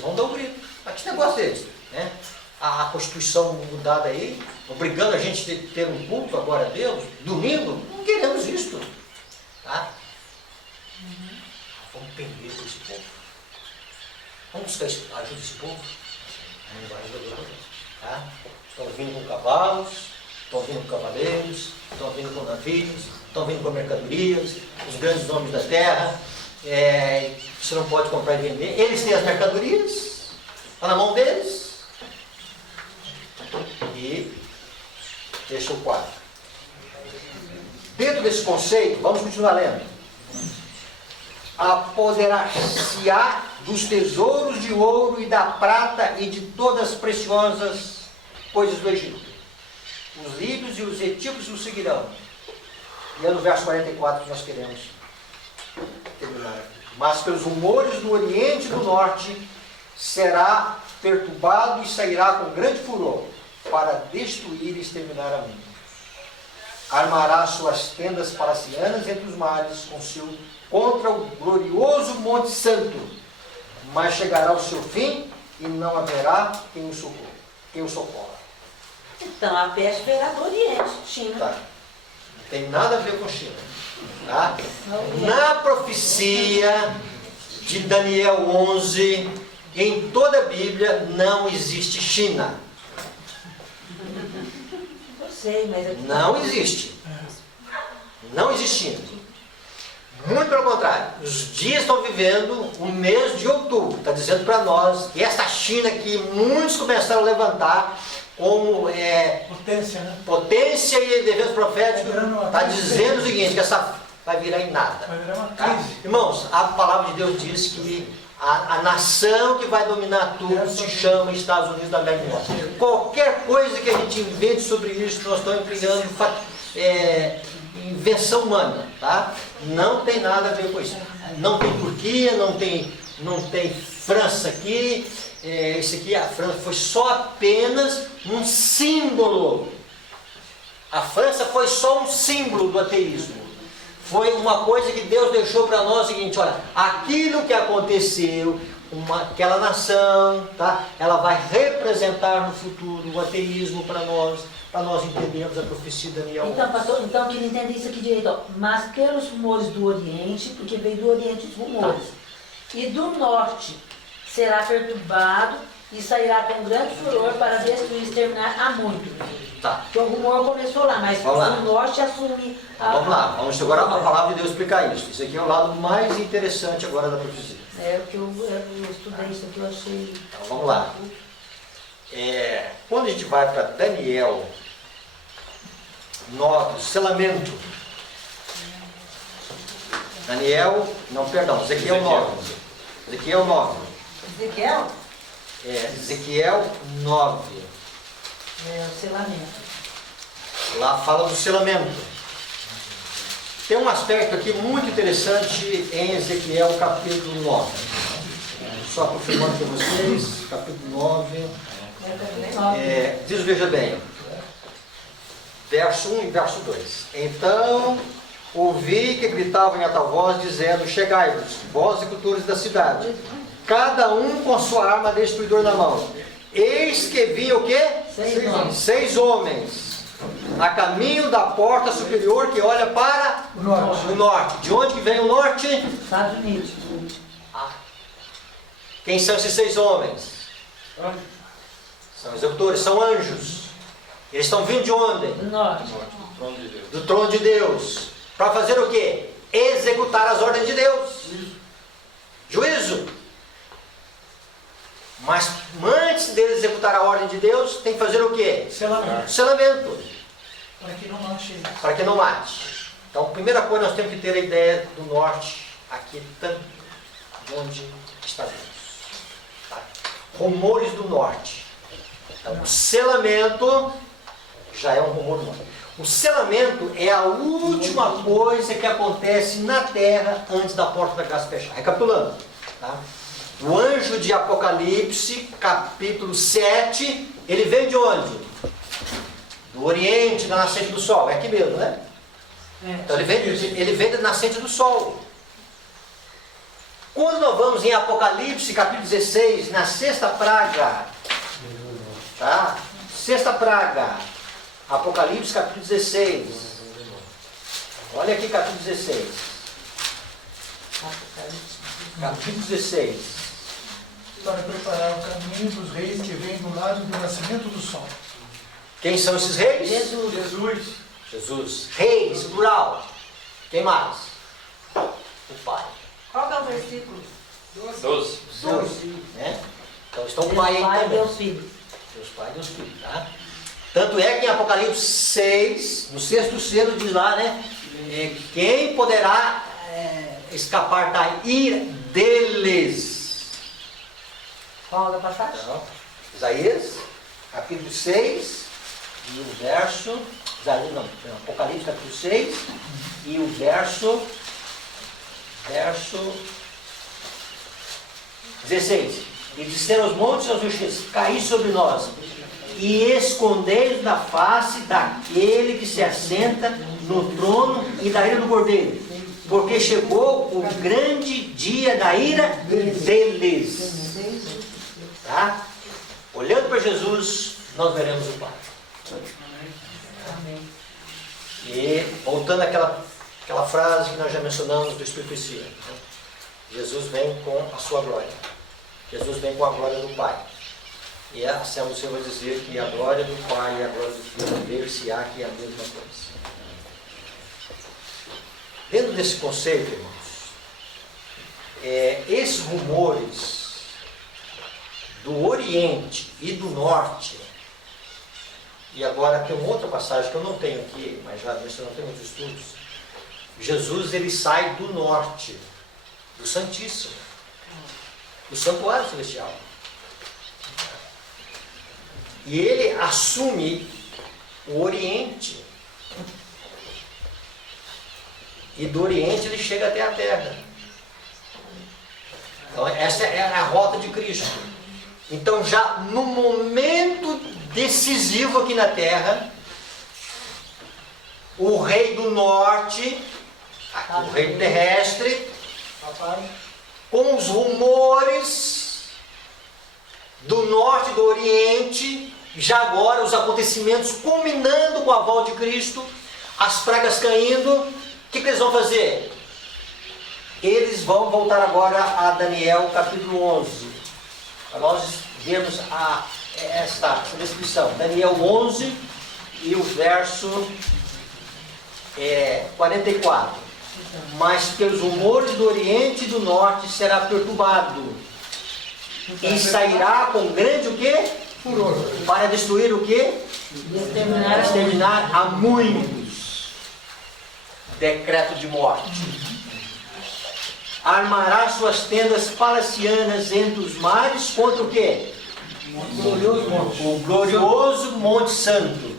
vão dar um grito. Mas que negócio deles? Né? A Constituição mudada aí, obrigando a gente a ter um culto agora a Deus, domingo, não queremos isso. Tá? Vamos prender por esse povo. Vamos buscar ajuda desse povo? Não vai resolver. Tá? Estão vindo com cavalos, estão vindo com cavaleiros, estão vindo com navios, estão vindo com mercadorias, os grandes nomes da terra. Você não pode comprar e vender. Eles têm as mercadorias, está na mão deles. E deixa o quadro. Dentro desse conceito, vamos continuar lendo. Apoderar-se-á dos tesouros de ouro e da prata e de todas as preciosas coisas do Egito. Os líbios e os etíopes o seguirão. E é no verso 44 que nós queremos terminar. Mas pelos rumores do Oriente e do Norte será perturbado e sairá com grande furor para destruir e exterminar a mundo. Armará suas tendas palacianas entre os mares contra o glorioso Monte Santo, mas chegará o seu fim e não haverá quem o socorra. Então, a peste virá do Oriente, China. Tá. Não tem nada a ver com China. Tá? Na profecia de Daniel 11, em toda a Bíblia, não existe China. Eu sei, mas aqui Não existe. Não existe China. Muito pelo contrário. Os dias estão vivendo o mês de outubro. Está dizendo para nós que essa China que muitos começaram a levantar como Potência, né? potência e deveres proféticos, Tá virando uma está crise. dizendo o seguinte, que essa vai virar em nada. Vai virar uma Tá? crise. Irmãos, a palavra de Deus diz que a nação que vai dominar tudo se chama Estados Unidos da América do Norte. Qualquer coisa que a gente invente sobre isso, nós estamos empregando invenção humana. Tá? Não tem nada a ver com isso. Não tem Turquia, não tem França aqui. Esse aqui, a França, foi só apenas um símbolo. A França foi só um símbolo do ateísmo. Foi uma coisa que Deus deixou para nós o seguinte, olha, aquilo que aconteceu, aquela nação, tá? Ela vai representar no futuro o ateísmo para nós entendermos a profecia de Daniel. Então, pastor, então eu queria entender isso aqui direito. Ó. Mas pelos rumores do Oriente, porque veio do Oriente os rumores, e do Norte será perturbado e sairá com grande furor para destruir e exterminar a muito. Tá. Porque o rumor começou lá, mas Vamos lá. o Norte assume Vamos lá, vamos agora a palavra de Deus explicar isso. Isso aqui é o lado mais interessante agora da profecia. É o que eu estudei, isso aqui eu achei. Então, vamos lá. Quando a gente vai para Daniel 9, selamento. Ezequiel 9. Ezequiel 9. Ezequiel? Ezequiel 9. É o selamento. Lá fala do selamento. Tem um aspecto aqui muito interessante em Ezequiel capítulo 9. Só confirmando para vocês, capítulo 9. Diz, veja bem, verso 1 e verso 2. Então ouvi que gritavam em alta voz, dizendo, chegai-vos, vós executores da cidade, cada um com sua arma destruidora na mão. Eis que vinha o quê? 6 homens. 6 homens, a caminho da porta superior que olha para o norte. De onde que vem o norte? Estados Unidos. Quem são esses 6 homens? São executores, são anjos. Eles estão vindo de onde? Do Norte. Trono de Deus. Do trono de Deus. Para fazer o quê? Executar as ordens de Deus. Juízo. Mas antes deles executar a ordem de Deus, tem que fazer o quê? Selamento. Selamento. Para que não mate ele. Para que não mate. Então, a primeira coisa, nós temos que ter a ideia do norte, aqui, de onde está Deus. Tá? Rumores do norte. Então, o selamento já é um rumor do norte. O selamento é a última coisa que acontece na terra antes da porta da graça fechar. Recapitulando. Tá? O anjo de Apocalipse, capítulo 7, ele vem de onde? Do Oriente, da nascente do sol. É aqui mesmo, né? Então ele vem da nascente do sol. Quando nós vamos em Apocalipse, capítulo 16, na sexta praga, tá? Sexta praga, Apocalipse, capítulo 16. Olha aqui, capítulo 16. Capítulo 16. Para preparar o caminho dos reis que vêm do lado do nascimento do sol. Quem são esses reis? Jesus. Jesus. Reis, plural. Quem mais? O Pai. Qual que é o versículo? 12. 12. Né? Então estão com o Deus Pai aí Pai, também. Deus Filho. Deus Pai, Deus Filho, tá? Tanto é que em Apocalipse 6, no sexto selo diz lá, né? Quem poderá escapar da ira deles? Qual da passagem? Então, Isaías, capítulo 6, e o verso... Apocalipse, capítulo 6, e o verso 16. E disseram aos montes e aos rochedos: caí sobre nós, e escondei-os da face daquele que se assenta no trono e da ira do Cordeiro, porque chegou o grande dia da ira deles. Tá? Olhando para Jesus, nós veremos o Pai. E voltando àquela frase que nós já mencionamos do Espírito e Cia, né? Jesus vem com a sua glória. Jesus vem com a glória do Pai. E a Selma do Senhor vai dizer que a glória do Pai e a glória do Filho ver-se-á que é a mesma coisa. Dentro desse conceito, irmãos, esses rumores do Oriente e do Norte, e agora tem uma outra passagem que eu não tenho aqui, mas já mencionei em muitos estudos. Jesus, ele sai do norte, do Santíssimo, do Santuário Celestial. E ele assume o Oriente. E do Oriente ele chega até a Terra. Então essa é a rota de Cristo. Então já no momento decisivo aqui na Terra, o rei do norte, o rei terrestre, com os rumores do norte e do oriente, já agora os acontecimentos culminando com a volta de Cristo, as pragas caindo, o que eles vão fazer? Eles vão voltar agora a Daniel capítulo 11, para nós vermos esta descrição. Daniel 11 e o verso 44. Mas pelos rumores do oriente e do norte será perturbado, e sairá com grande o quê? Furor. Para destruir o quê? Para exterminar a muitos. Decreto de morte. Armará suas tendas palacianas entre os mares contra o quê? O glorioso Monte Santo.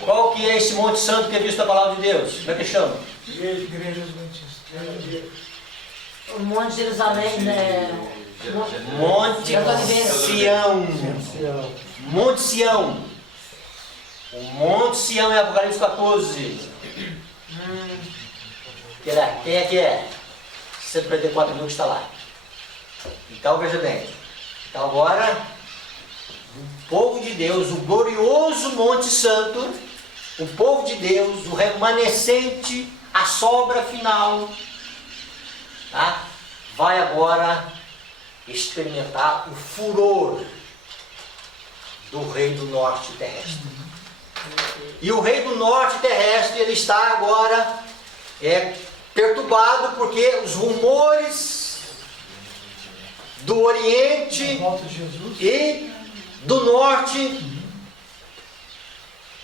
Qual que é esse Monte Santo que é visto na palavra de Deus? Como é que chama? Igreja Adventista. O Monte de Jerusalém, Monte Sião. Monte Sião. O Monte Sião é Apocalipse 14. Quem é que é? 144 mil que está lá. Então veja bem. Então agora, o povo de Deus, o glorioso Monte Santo, o povo de Deus, o remanescente, a sobra final, tá? Vai agora experimentar o furor do rei do norte terrestre. E o rei do norte terrestre, ele está agora perturbado porque os rumores do Oriente Volta de Jesus. e do Norte,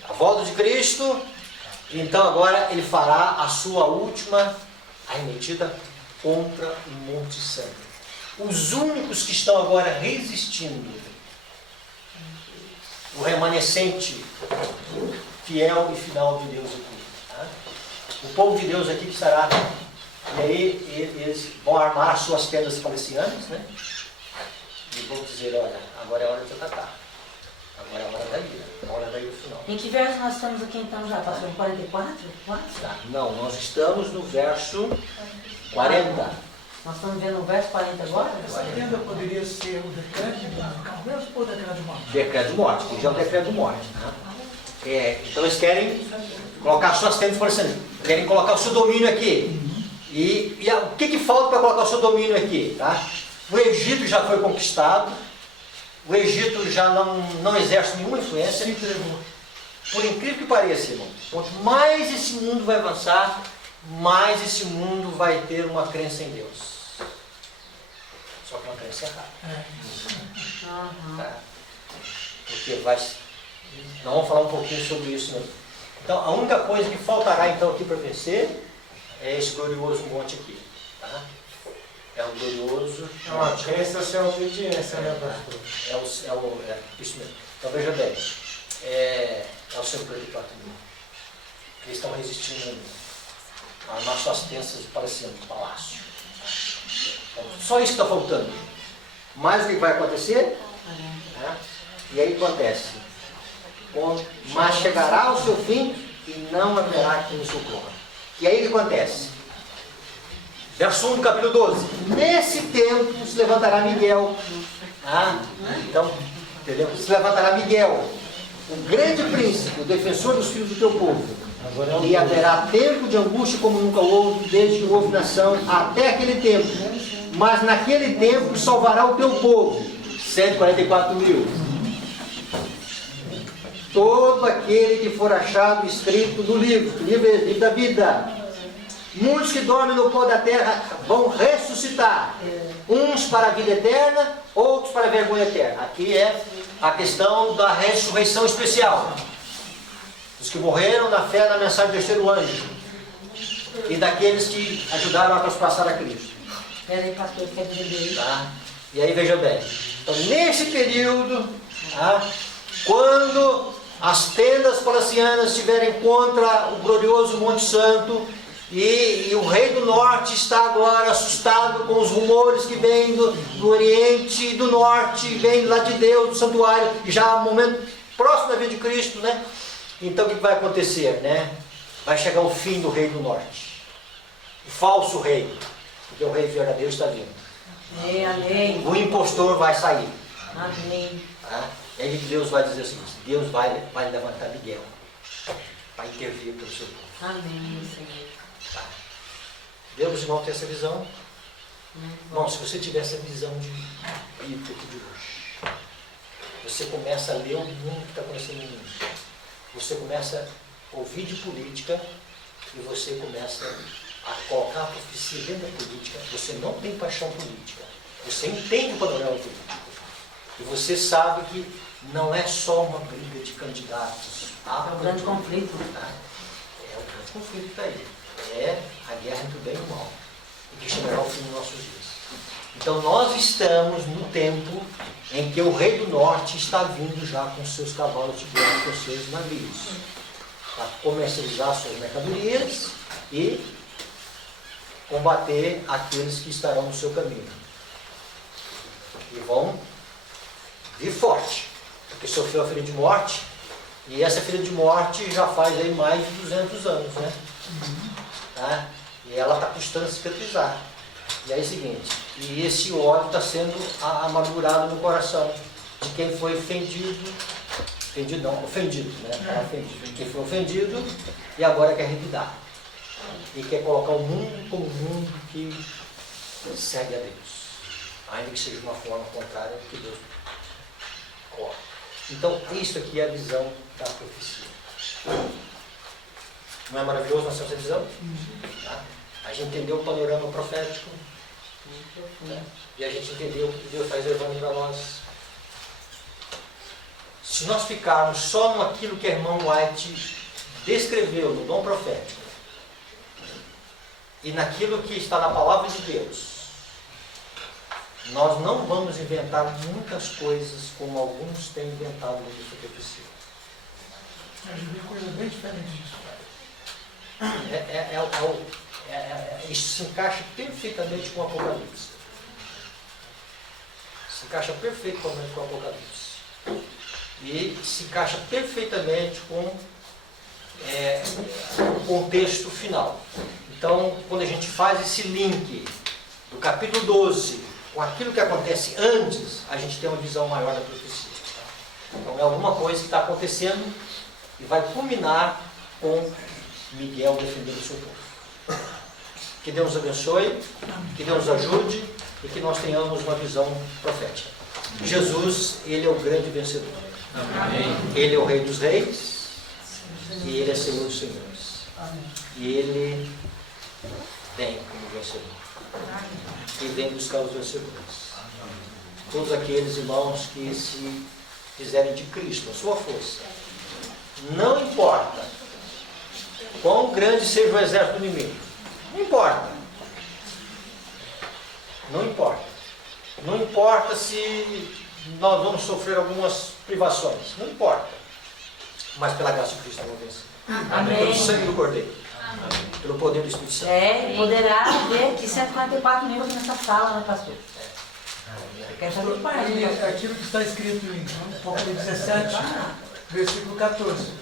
a volta de Cristo. Então agora ele fará a sua última arremetida contra o Monte Santo. Os únicos que estão agora resistindo, o remanescente fiel e final de Deus aqui. Tá? O povo de Deus aqui que estará, e aí eles vão armar as suas tendas palestianas, né? E vão dizer: olha, agora é hora de atacar. Agora é a hora da ira. A hora da ira final. Em que verso nós estamos aqui então já? Passou em 44? Tá. Não, nós estamos no verso 40. Nós estamos vendo o verso 40 agora? Essa tenda poderia ser o decreto de morte ou o decreto de morte? Decreto de morte, que já é o decreto de morte. Né? Então eles querem colocar suas tendas, por exemplo, querem colocar o seu domínio aqui. E o que falta para colocar o seu domínio aqui? Tá? O Egito já foi conquistado, o Egito já não exerce nenhuma influência. Se entregou. Por incrível que pareça, irmão, quanto mais esse mundo vai avançar, mais esse mundo vai ter uma crença em Deus. Só que uma crença errada. Tá? Porque nós vamos falar um pouquinho sobre isso mesmo. Então, a única coisa que faltará então aqui para vencer é esse glorioso monte aqui. Tá? É o glorioso É uma monte. crença sem obediência, né, pastor? Isso mesmo. Então veja bem, é o 144 mil. Eles estão resistindo a armar suas tensas parecendo um palácio. Então, só isso que está faltando. Mas o que vai acontecer? E aí acontece. Mas chegará ao seu fim e não haverá quem o socorra. E aí o que acontece? Verso 1 do capítulo 12. Nesse tempo se levantará Miguel. Então, entendeu? Se levantará Miguel, o grande príncipe, o defensor dos filhos do teu povo. E haverá tempo de angústia como nunca houve, desde que houve nação, até aquele tempo. Mas naquele tempo salvará o teu povo. 144 mil. Todo aquele que for achado escrito no livro da vida. Muitos que dormem no pó da terra vão ressuscitar. Uns para a vida eterna, outros para a vergonha eterna. Aqui é a questão da ressurreição especial. Os que morreram na fé na mensagem do terceiro anjo. E daqueles que ajudaram a traspassar a Cristo. Espera aí, pastor, quer dizer isso? Tá? E aí veja bem. Então nesse período, quando as tendas palacianas estiverem contra o glorioso Monte Santo, e o rei do norte está agora assustado com os rumores que vêm do oriente e do norte, vêm lá de Deus, do santuário, já no momento próximo da vida de Cristo, né? Então o que vai acontecer, né? Vai chegar o fim do rei do norte, o falso rei, porque o rei verdadeiro está vindo. Amém. O impostor vai sair. Amém. Tá? E aí Deus vai dizer assim, Deus vai levantar Miguel para intervir pelo seu povo. Amém, Senhor. Tá. Deus, irmão, ter essa visão. Irmão, se você tiver essa visão de Bíblia aqui de hoje, você começa a ler o mundo que está acontecendo no mundo. Você começa a ouvir de política e você começa a colocar a profecia dentro da política. Você não tem paixão política. Você entende o panorama político. E você sabe que não é só uma briga de candidatos. É um grande conflito. É o grande conflito que está aí. É a guerra entre o bem e o mal. E que chegará ao fim dos nossos dias. Então nós estamos no tempo em que o rei do norte está vindo já com seus cavalos de guerra, com seus navios, para comercializar suas mercadorias e combater aqueles que estarão no seu caminho. E vão vir forte, porque sofreu a ferida de morte, e essa ferida de morte já faz aí mais de 200 anos, né? Tá? E ela está custando a cicatrizar. E aí é o seguinte, e esse ódio está sendo amargurado no coração de quem foi ofendido, né? Quem foi ofendido e agora quer revidar. E quer colocar o mundo como um mundo que segue a Deus, ainda que seja de uma forma contrária ao que Deus coloca. Então, isso aqui é a visão da profecia. Não é maravilhoso nós temos essa visão? Tá? A gente entendeu o panorama profético, né? E a gente entendeu o que Deus está reservando para nós. Se nós ficarmos só naquilo que a irmã White descreveu no dom profético, e naquilo que está na palavra de Deus, nós não vamos inventar muitas coisas como alguns têm inventado no livro da profecia. A gente vê coisa bem diferente disso. Isso se encaixa perfeitamente com o Apocalipse. Se encaixa perfeitamente com o Apocalipse. E se encaixa perfeitamente com o contexto final. Então, quando a gente faz esse link do capítulo 12, com aquilo que acontece antes, a gente tem uma visão maior da profecia. Tá? Então é alguma coisa que está acontecendo e vai culminar com Miguel defendendo o seu povo. Que Deus abençoe, que Deus ajude e que nós tenhamos uma visão profética. Jesus, Ele é o grande vencedor. Amém. Ele é o Rei dos Reis e Ele é Senhor dos Senhores. Amém. E Ele vem como vencedor. E vem buscar os vencedores. Todos aqueles irmãos que se fizerem de Cristo a sua força. Não importa quão grande seja o exército do inimigo. Não importa. Não importa. Não importa se nós vamos sofrer algumas privações. Não importa. Mas pela graça de Cristo vamos vencer. Amém. Pelo sangue do Cordeiro. Pelo poder do Espírito Santo. Poderá ver que 144 mil aqui nessa sala, né, pastor? Quer fazer parte, E né? aquilo que está escrito em Apocalipse 17, versículo 14.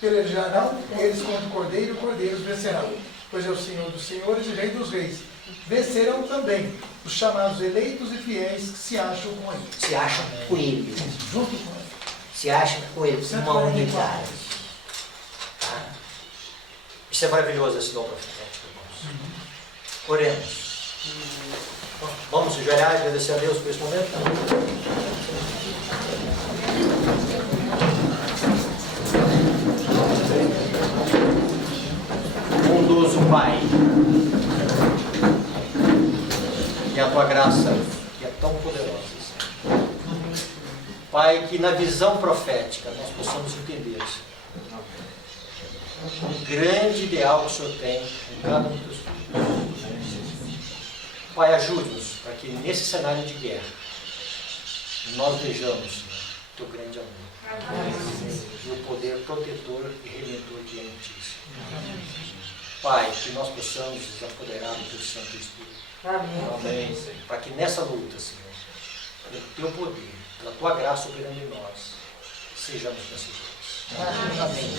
Pelejarão eles contra o Cordeiro e o Cordeiro os vencerá. Pois é o Senhor dos Senhores e Rei dos Reis. Vencerão também os chamados eleitos e fiéis que se acham com ele. Se acham com Ele. Junto com ele. Se acham com Ele. Uma unidade. Tá? Isso é maravilhoso, esse dom profético, irmãos. Oremos. Vamos ajoelhar e agradecer a Deus por esse momento? Bondoso Pai, que a Tua graça que é tão poderosa, Senhor. Pai, que na visão profética nós possamos entender, Senhor, o grande ideal que o Senhor tem em cada um dos filhos. Pai, ajude-nos para que nesse cenário de guerra nós vejamos, Senhor, o Teu grande amor e o poder protetor e redentor que é em Ti, Senhor. Pai, que nós possamos nos apoderar do Teu Santo Espírito. Amém. Senhor. Para que nessa luta, Senhor, pelo Teu poder, pela Tua graça operando em nós, sejamos vencedores. Amém.